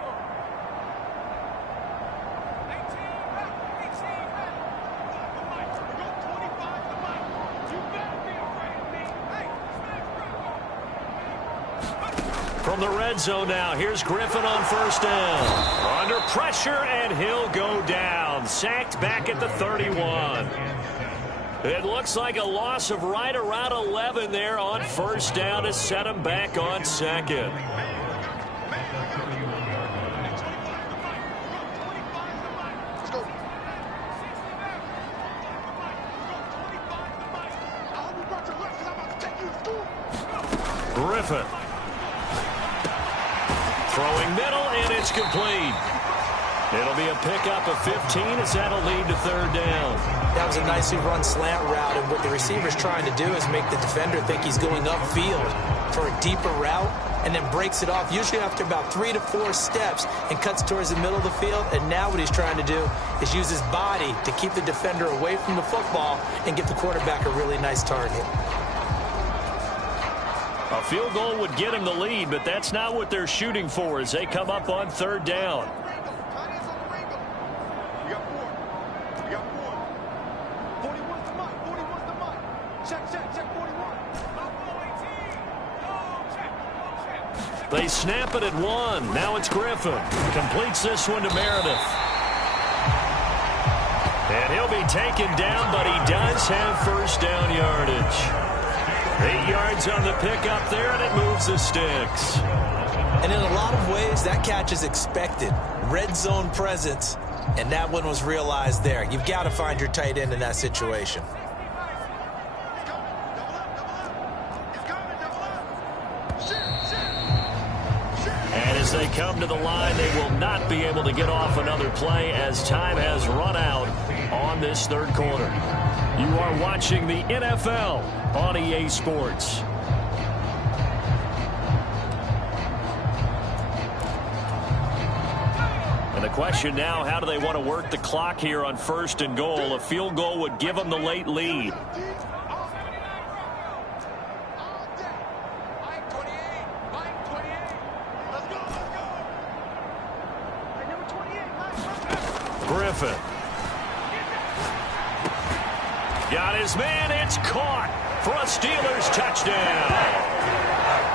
From the red zone now, here's Griffin on first down. Under pressure, and he'll go down. Sacked back at the 31. It looks like a loss of right around 11 there on first down to set him back on 2nd. Griffin. Throwing middle, and it's complete. It'll be a pickup of 15 as that'll lead to 3rd down. That was a nicely run slant route, and what the receiver's trying to do is make the defender think he's going upfield for a deeper route and then breaks it off, usually after about 3 to 4 steps, and cuts towards the middle of the field. And now what he's trying to do is use his body to keep the defender away from the football and give the quarterback a really nice target. A field goal would get him the lead, but that's not what they're shooting for as they come up on 3rd down. They snap it at 1. Now it's Griffin. Completes this one to Meredith. And he'll be taken down, but he does have first down yardage. 8 yards on the pickup there, and it moves the sticks. And in a lot of ways, that catch is expected. Red zone presence, and that one was realized there. You've got to find your tight end in that situation. And as they come to the line, they will not be able to get off another play as time has run out on this 3rd quarter. You are watching the NFL on EA Sports. And the question now, how do they want to work the clock here on 1st and goal? A field goal would give them the late lead. Griffin. Got his man. It's caught for a Steelers touchdown.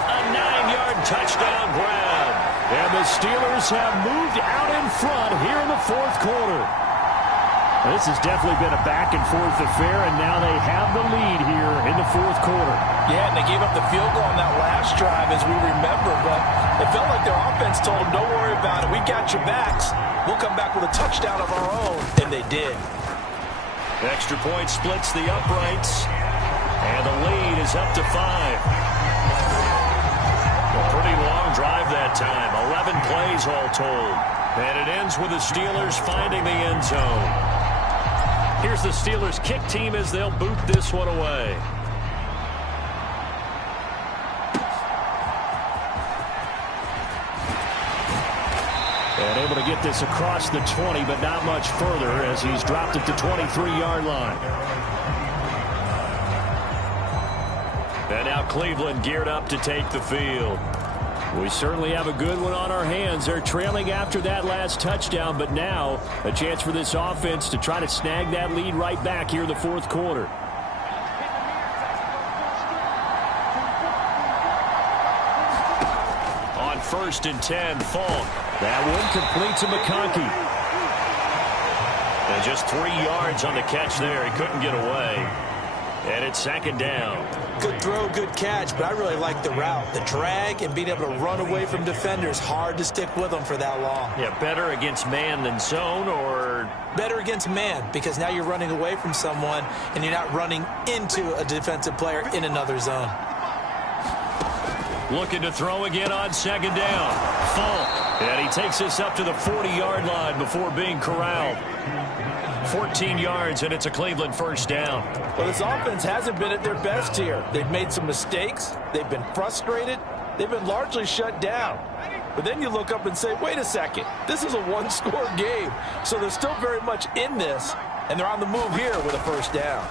A 9-yard touchdown grab. And the Steelers have moved out in front here in the fourth quarter. This has definitely been a back-and-forth affair, and now they have the lead here in the fourth quarter. Yeah, and they gave up the field goal on that last drive, as we remember, but it felt like their offense told them, don't worry about it. We got your backs. We'll come back with a touchdown of our own, and they did. Extra point splits the uprights, and the lead is up to 5. A pretty long drive that time, 11 plays all told. And it ends with the Steelers finding the end zone. Here's the Steelers kick team as they'll boot this one away. And able to get this across the 20, but not much further as he's dropped it to 23-yard line. And now Cleveland geared up to take the field. We certainly have a good one on our hands. They're trailing after that last touchdown, but now a chance for this offense to try to snag that lead right back here in the fourth quarter. On 1st and 10, Falk. That one complete to McConkey. And just 3 yards on the catch there. He couldn't get away. And it's 2nd down. Good throw, good catch, but I really like the route. The drag and being able to run away from defenders. Hard to stick with them for that long. Yeah, better against man than zone, or? Better against man, because now you're running away from someone and you're not running into a defensive player in another zone. Looking to throw again on 2nd down. Falk. And he takes us up to the 40-yard line before being corralled. 14 yards, and it's a Cleveland 1st down. Well, this offense hasn't been at their best here. They've made some mistakes. They've been frustrated. They've been largely shut down. But then you look up and say, wait a second, this is a one-score game. So they're still very much in this, and they're on the move here with a 1st down.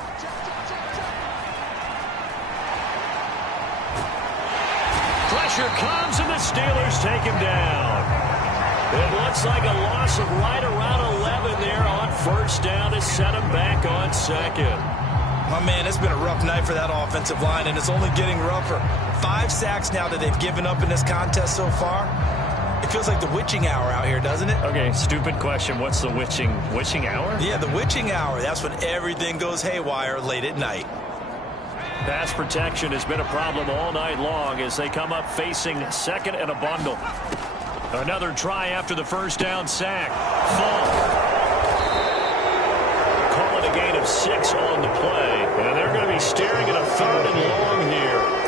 Pressure comes, and the Steelers take him down. It looks like a loss of right around 11 there on 1st down to set him back on 2nd. My man, it's been a rough night for that offensive line, and it's only getting rougher. 5 sacks now that they've given up in this contest so far. It feels like the witching hour out here, doesn't it? Okay, stupid question. What's the witching hour? Yeah, the witching hour. That's when everything goes haywire late at night. Pass protection has been a problem all night long as they come up facing 2nd and a bundle. Another try after the 1st down sack. Falk. Call it a gain of 6 on the play. And they're going to be staring at a 3rd and long here.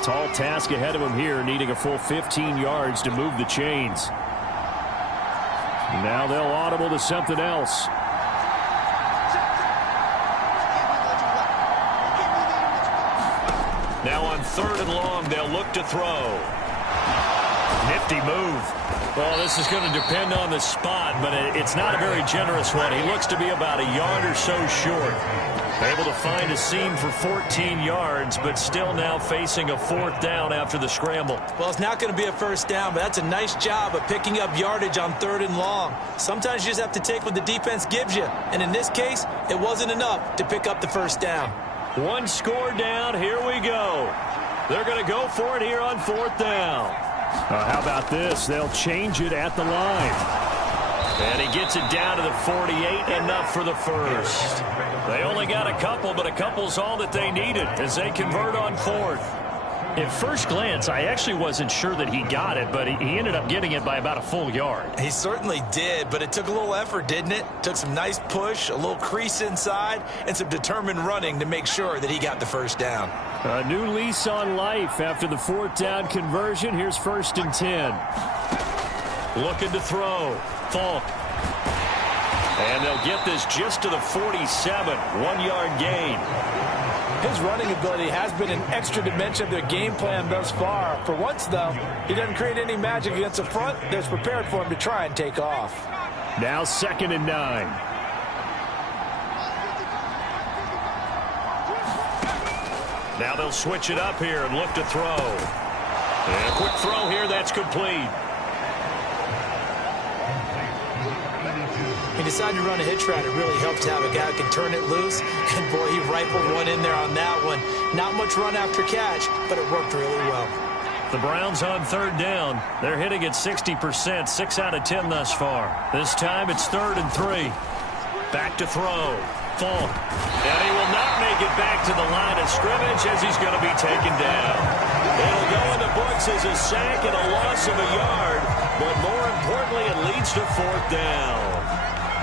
Tall task ahead of him here, needing a full 15 yards to move the chains. Now they'll audible to something else. Now on 3rd and long, they'll look to throw. Nifty move. Well, this is going to depend on the spot, but it's not a very generous one. He looks to be about a yard or so short. Able to find a seam for 14 yards, but still now facing a 4th down after the scramble. Well, it's not going to be a 1st down, but that's a nice job of picking up yardage on 3rd and long. Sometimes you just have to take what the defense gives you, and in this case, it wasn't enough to pick up the 1st down. 1 score down, here we go. They're going to go for it here on 4th down. How about this? They'll change it at the line. And he gets it down to the 48, enough for the 1st. They only got a couple, but a couple's all that they needed as they convert on 4th. At first glance, I actually wasn't sure that he got it, but he ended up getting it by about a full yard. He certainly did, but it took a little effort, didn't it? Took some nice push, a little crease inside, and some determined running to make sure that he got the 1st down. A new lease on life after the 4th down conversion. Here's 1st and 10. Looking to throw. Falk. And they'll get this just to the 47. 1-yard gain. His running ability has been an extra dimension of their game plan thus far. For once, though, he doesn't create any magic against the front that's prepared for him to try and take off. Now 2nd and 9. Now they'll switch it up here and look to throw. And a quick throw here, that's complete. decide to run a hitch route, it really helps to have a guy who can turn it loose. And, boy, he rifled one in there on that one. Not much run after catch, but it worked really well. The Browns on third down. They're hitting at 60%, 6 out of 10 thus far. This time it's 3rd and 3. Back to throw. Falk. And he will not make it back to the line of scrimmage as he's going to be taken down. It'll go in the books as a sack and a loss of a yard, but more importantly, it leads to 4th down.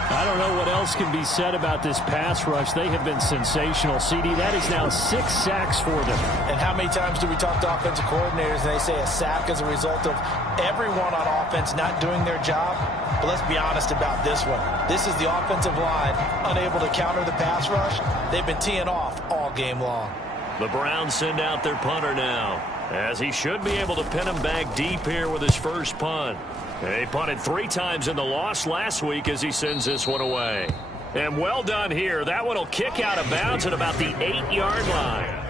I don't know what else can be said about this pass rush. They have been sensational, CD. That is now 6 sacks for them. And how many times do we talk to offensive coordinators and they say a sack as a result of everyone on offense not doing their job? But let's be honest about this one. This is the offensive line unable to counter the pass rush. They've been teeing off all game long. The Browns send out their punter now, as he should be able to pin him back deep here with his first punt. He punted 3 times in the loss last week as he sends this one away. And well done here. That one will kick out of bounds at about the 8-yard line.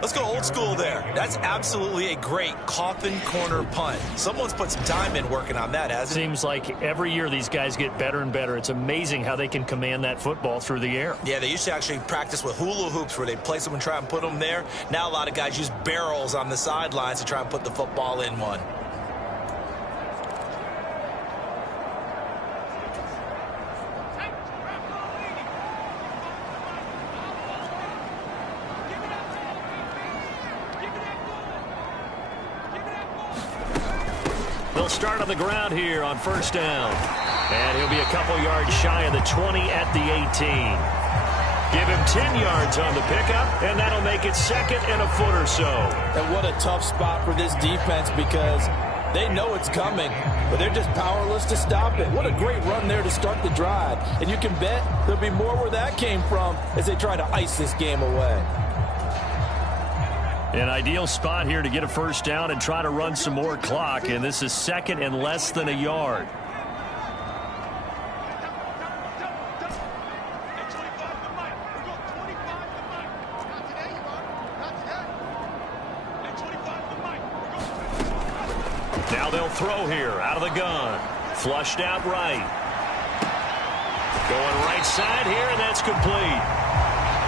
Let's go old school there. That's absolutely a great coffin corner punt. Someone's put some time in working on that, hasn't it? Seems like every year these guys get better and better. It's amazing how they can command that football through the air. Yeah, they used to actually practice with hula hoops where they place them and try and put them there. Now a lot of guys use barrels on the sidelines to try and put the football in one. Start on the ground here on 1st down. And he'll be a couple yards shy of the 20 at the 18. Give him 10 yards on the pickup, and that'll make it 2nd and a foot or so. And what a tough spot for this defense because they know it's coming, but they're just powerless to stop it. What a great run there to start the drive. And you can bet there'll be more where that came from as they try to ice this game away. An ideal spot here to get a 1st down and try to run some more clock, and this is 2nd and less than a yard. Now they'll throw here out of the gun. Flushed out right. Going right side here, and that's complete.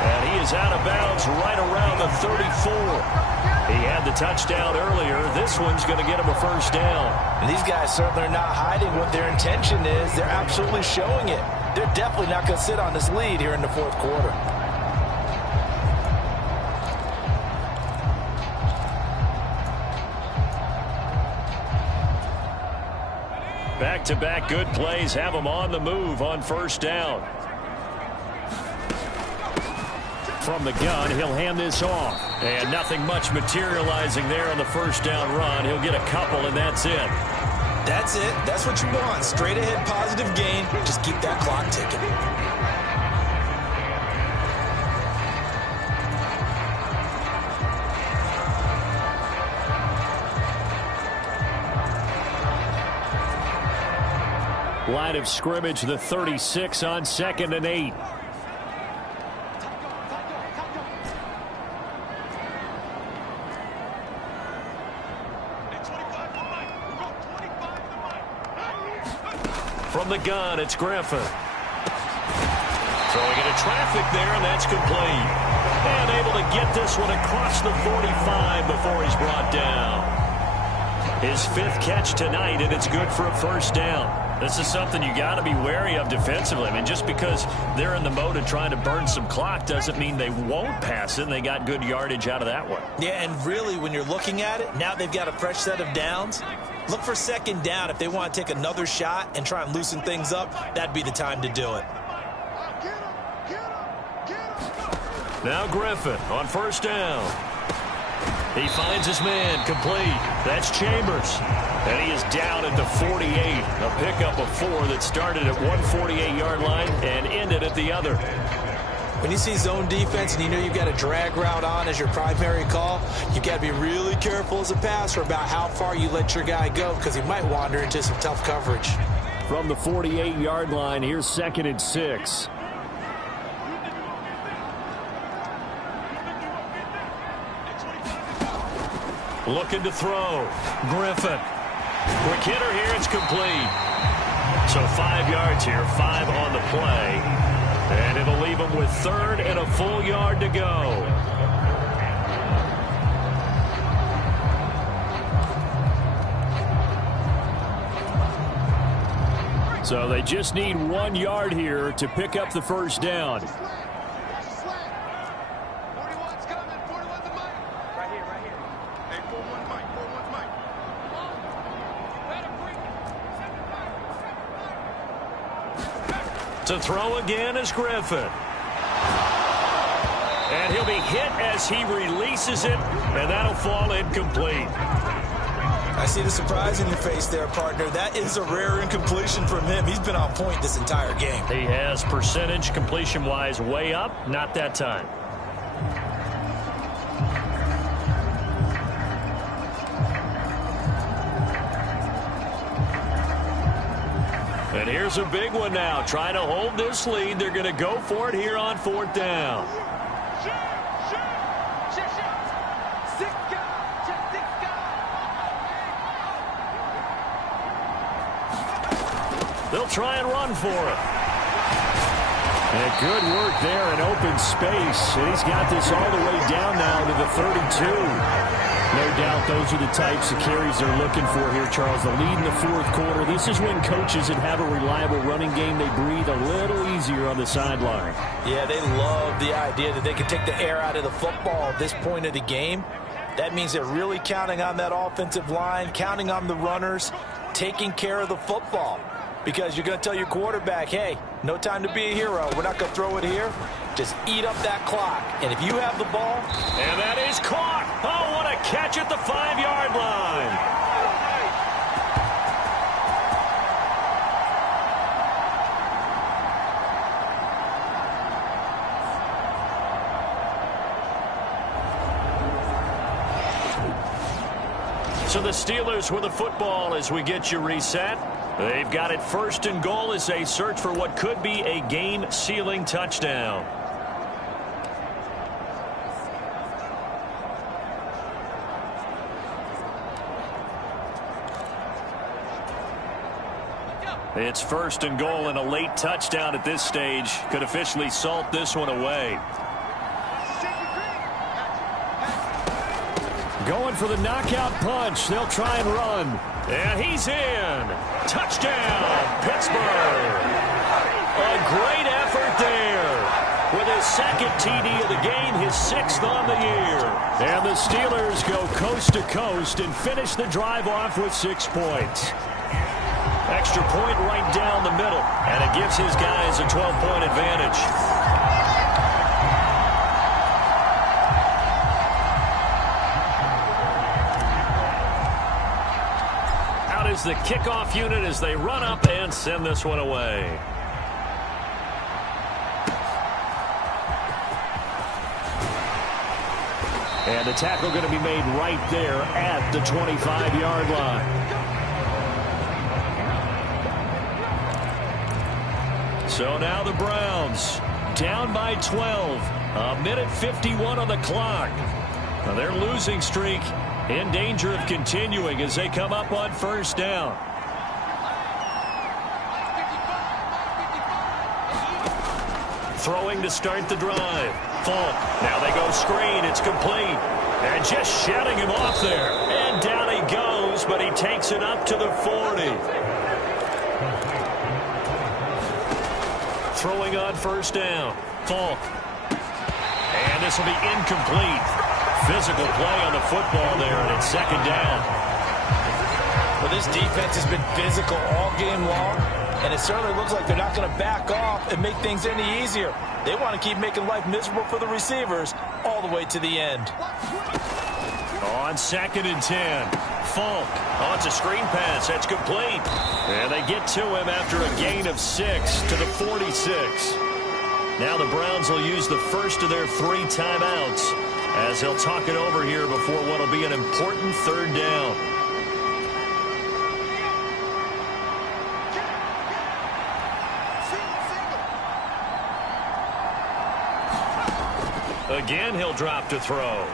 And he is out of bounds right around the 34. He had the touchdown earlier. This one's going to get him a 1st down. And these guys certainly are not hiding what their intention is. They're absolutely showing it. They're definitely not going to sit on this lead here in the 4th quarter. Back-to-back good plays have him on the move on 1st down. From the gun, he'll hand this off. And nothing much materializing there on the 1st down run. He'll get a couple, and that's it. That's it. That's what you want. Straight ahead positive gain. Just keep that clock ticking. Line of scrimmage, the 36 on 2nd and 8. From the gun, it's Griffin. Throwing into traffic there, and that's complete. And able to get this one across the 45 before he's brought down. His 5th catch tonight, and it's good for a 1st down. This is something you got to be wary of defensively. I mean, just because they're in the mode of trying to burn some clock doesn't mean they won't pass it, and they got good yardage out of that one. Yeah, and really, when you're looking at it, now they've got a fresh set of downs. Look for 2nd down. If they want to take another shot and try and loosen things up, that'd be the time to do it. Now Griffin on 1st down. He finds his man complete. That's Chambers. And he is down at the 48. A pickup of 4 that started at one 48-yard line and ended at the other. When you see zone defense and you know you've got a drag route on as your primary call, you've got to be really careful as a passer about how far you let your guy go because he might wander into some tough coverage. From the 48-yard line, here's 2nd and 6. Looking to throw. Griffin. Quick hitter here. It's complete. So 5 yards here, 5 on the play. And it'll leave them with 3rd and a full yard to go. So they just need 1 yard here to pick up the first down. To throw again is Griffin. And he'll be hit as he releases it, and that'll fall incomplete. I see the surprise in your face there, partner. That is a rare incompletion from him. He's been on point this entire game. He has percentage completion-wise way up, not that time. And here's a big one now. Trying to hold this lead. They're going to go for it here on 4th down. They'll try and run for it. And good work there in open space. And he's got this all the way down now to the 32. No doubt those are the types of carries they're looking for here, Charles. The lead in the 4th quarter. This is when coaches that have a reliable running game, they breathe a little easier on the sideline. Yeah, they love the idea that they can take the air out of the football at this point of the game. That means they're really counting on that offensive line, counting on the runners, taking care of the football. Because you're going to tell your quarterback, hey, no time to be a hero. We're not going to throw it here. Just eat up that clock. And if you have the ball. And that is caught. Oh, what a catch at the 5-yard line. So the Steelers with the football as we get you reset. They've got it 1st and goal as they search for what could be a game-sealing touchdown. It's 1st and goal, and a late touchdown at this stage could officially salt this one away. Going for the knockout punch. They'll try and run. And he's in. Touchdown, Pittsburgh. A great effort there. With his 2nd TD of the game, his 6th on the year. And the Steelers go coast to coast and finish the drive off with 6 points. Extra point right down the middle. And it gives his guys a 12-point advantage. Is the kickoff unit as they run up and send this one away. And the tackle going to be made right there at the 25-yard line. So now the Browns down by 12. A minute 51 on the clock. Now their losing streak in danger of continuing as they come up on 1st down. Throwing to start the drive. Falk. Now they go screen. It's complete. And just shutting him off there. And down he goes, but he takes it up to the 40. Throwing on 1st down. Falk. And this will be incomplete. Physical play on the football there, and it's 2nd down. Well, this defense has been physical all game long, and it certainly looks like they're not going to back off and make things any easier. They want to keep making life miserable for the receivers all the way to the end. On 2nd and 10. Falk. Oh, it's a screen pass. That's complete. And they get to him after a gain of 6 to the 46. Now the Browns will use the first of their 3 timeouts as he'll talk it over here before what will be an important 3rd down. Again, he'll drop to throw.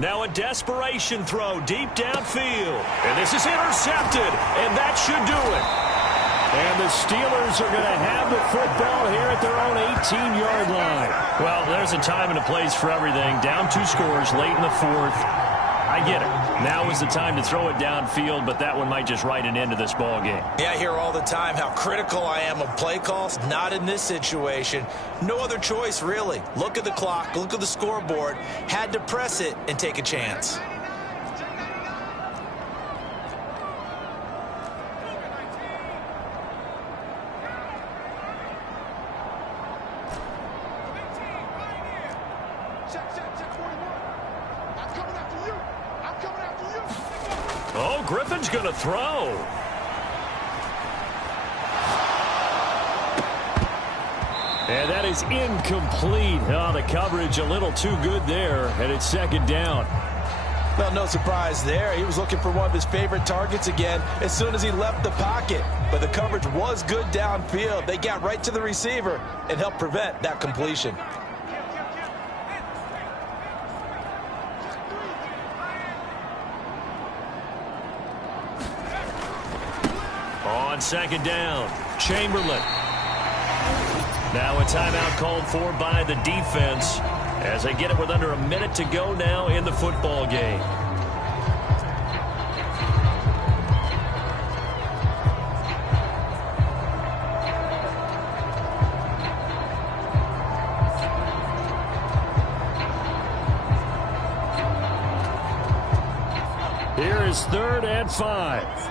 Now a desperation throw deep downfield. And this is intercepted, and that should do it. And the Steelers are going to have the football here at their own 18-yard line. Well, there's a time and a place for everything. Down 2 scores late in the 4th. I get it. Now is the time to throw it downfield, but that one might just write an end to this ball game. Yeah, I hear all the time how critical I am of play calls. Not in this situation. No other choice, really. Look at the clock. Look at the scoreboard. Had to press it and take a chance. Oh, Griffin's going to throw. And that is incomplete. Oh, the coverage a little too good there, and it's 2nd down. Well, no surprise there. He was looking for one of his favorite targets again as soon as he left the pocket. But the coverage was good downfield. They got right to the receiver and helped prevent that completion. On 2nd down, Chamberlain. Now a timeout called for by the defense as they get it with under a minute to go now in the football game. Here is 3rd and 5.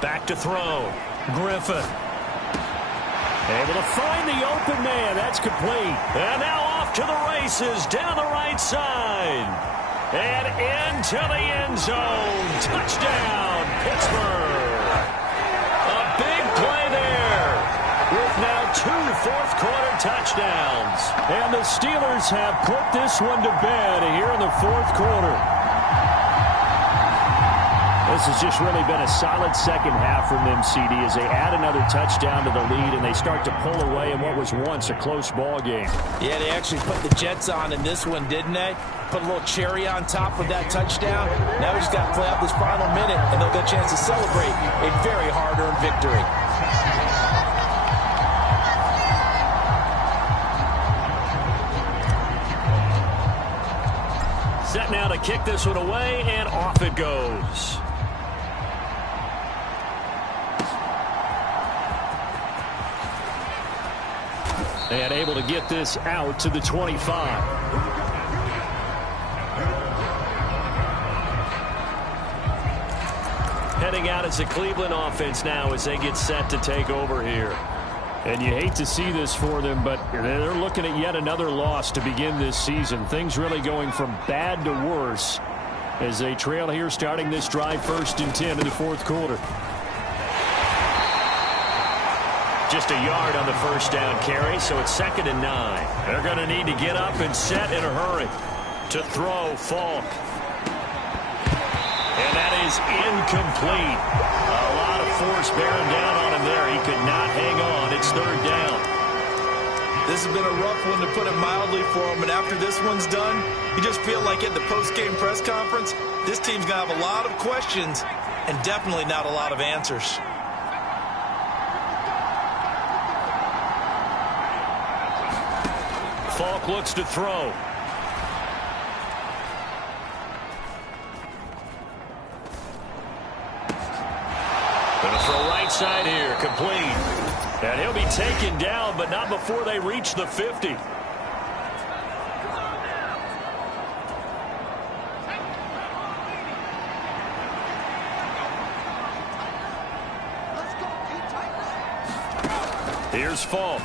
Back to throw. Griffin. Able to find the open man. That's complete. And now off to the races down the right side. And into the end zone. Touchdown, Pittsburgh. A big play there. With now 2 fourth-quarter touchdowns. And the Steelers have put this one to bed here in the 4th quarter. This has just really been a solid 2nd half from them, CD, as they add another touchdown to the lead and they start to pull away in what was once a close ball game. Yeah, they actually put the Jets on in this one, didn't they? Put a little cherry on top of that touchdown. Now we just got to play out this final minute, and they'll get a chance to celebrate a very hard-earned victory. Set now to kick this one away, and off it goes. And able to get this out to the 25. Heading out as the Cleveland offense now as they get set to take over here. And you hate to see this for them, but they're looking at yet another loss to begin this season. Things really going from bad to worse as they trail here starting this drive 1st and 10 in the 4th quarter. Just a yard on the 1st down carry, so it's 2nd and 9. They're going to need to get up and set in a hurry. To throw, Falk. And that is incomplete. A lot of force bearing down on him there. He could not hang on. It's 3rd down. This has been a rough one, to put it mildly, for him. And after this one's done, you just feel like at the post-game press conference, this team's going to have a lot of questions and definitely not a lot of answers. Falk looks to throw. Going to throw right side here, complete. And he'll be taken down, but not before they reach the 50. Here's Falk.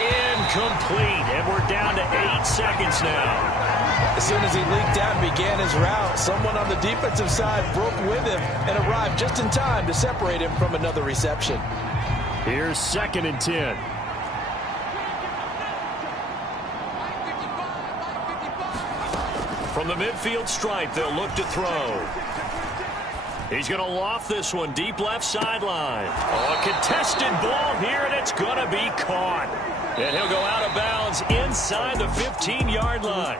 Incomplete, and we're down to 8 seconds now. As soon as he leaked out and began his route, someone on the defensive side broke with him and arrived just in time to separate him from another reception. Here's 2nd and 10. From the midfield stripe, they'll look to throw. He's going to loft this one deep left sideline. Oh, a contested ball here, and it's going to be caught. And he'll go out of bounds inside the 15-yard line.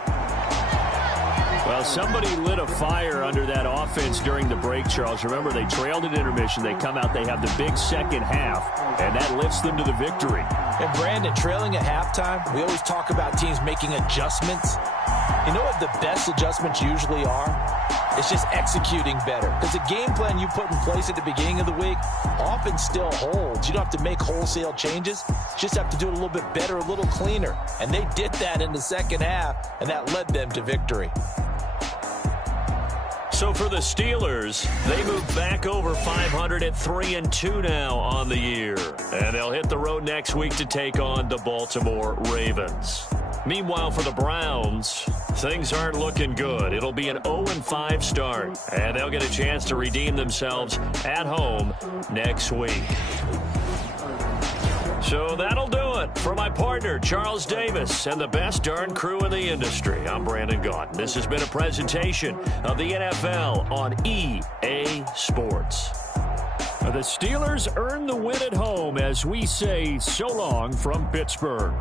Well, somebody lit a fire under that offense during the break, Charles. Remember, they trailed at intermission. They come out, they have the big second half, and that lifts them to the victory. And, Brandon, trailing at halftime, we always talk about teams making adjustments. You know what the best adjustments usually are? It's just executing better. Because the game plan you put in place at the beginning of the week often still holds. You don't have to make wholesale changes. You just have to do it a little bit better, a little cleaner. And they did that in the second half, and that led them to victory. So for the Steelers, they move back over 500 at 3-2 now on the year. And they'll hit the road next week to take on the Baltimore Ravens. Meanwhile, for the Browns, things aren't looking good. It'll be an 0-5 start, and they'll get a chance to redeem themselves at home next week. So that'll do it for my partner, Charles Davis, and the best darn crew in the industry. I'm Brandon Gaudin. This has been a presentation of the NFL on EA Sports. The Steelers earn the win at home as we say so long from Pittsburgh.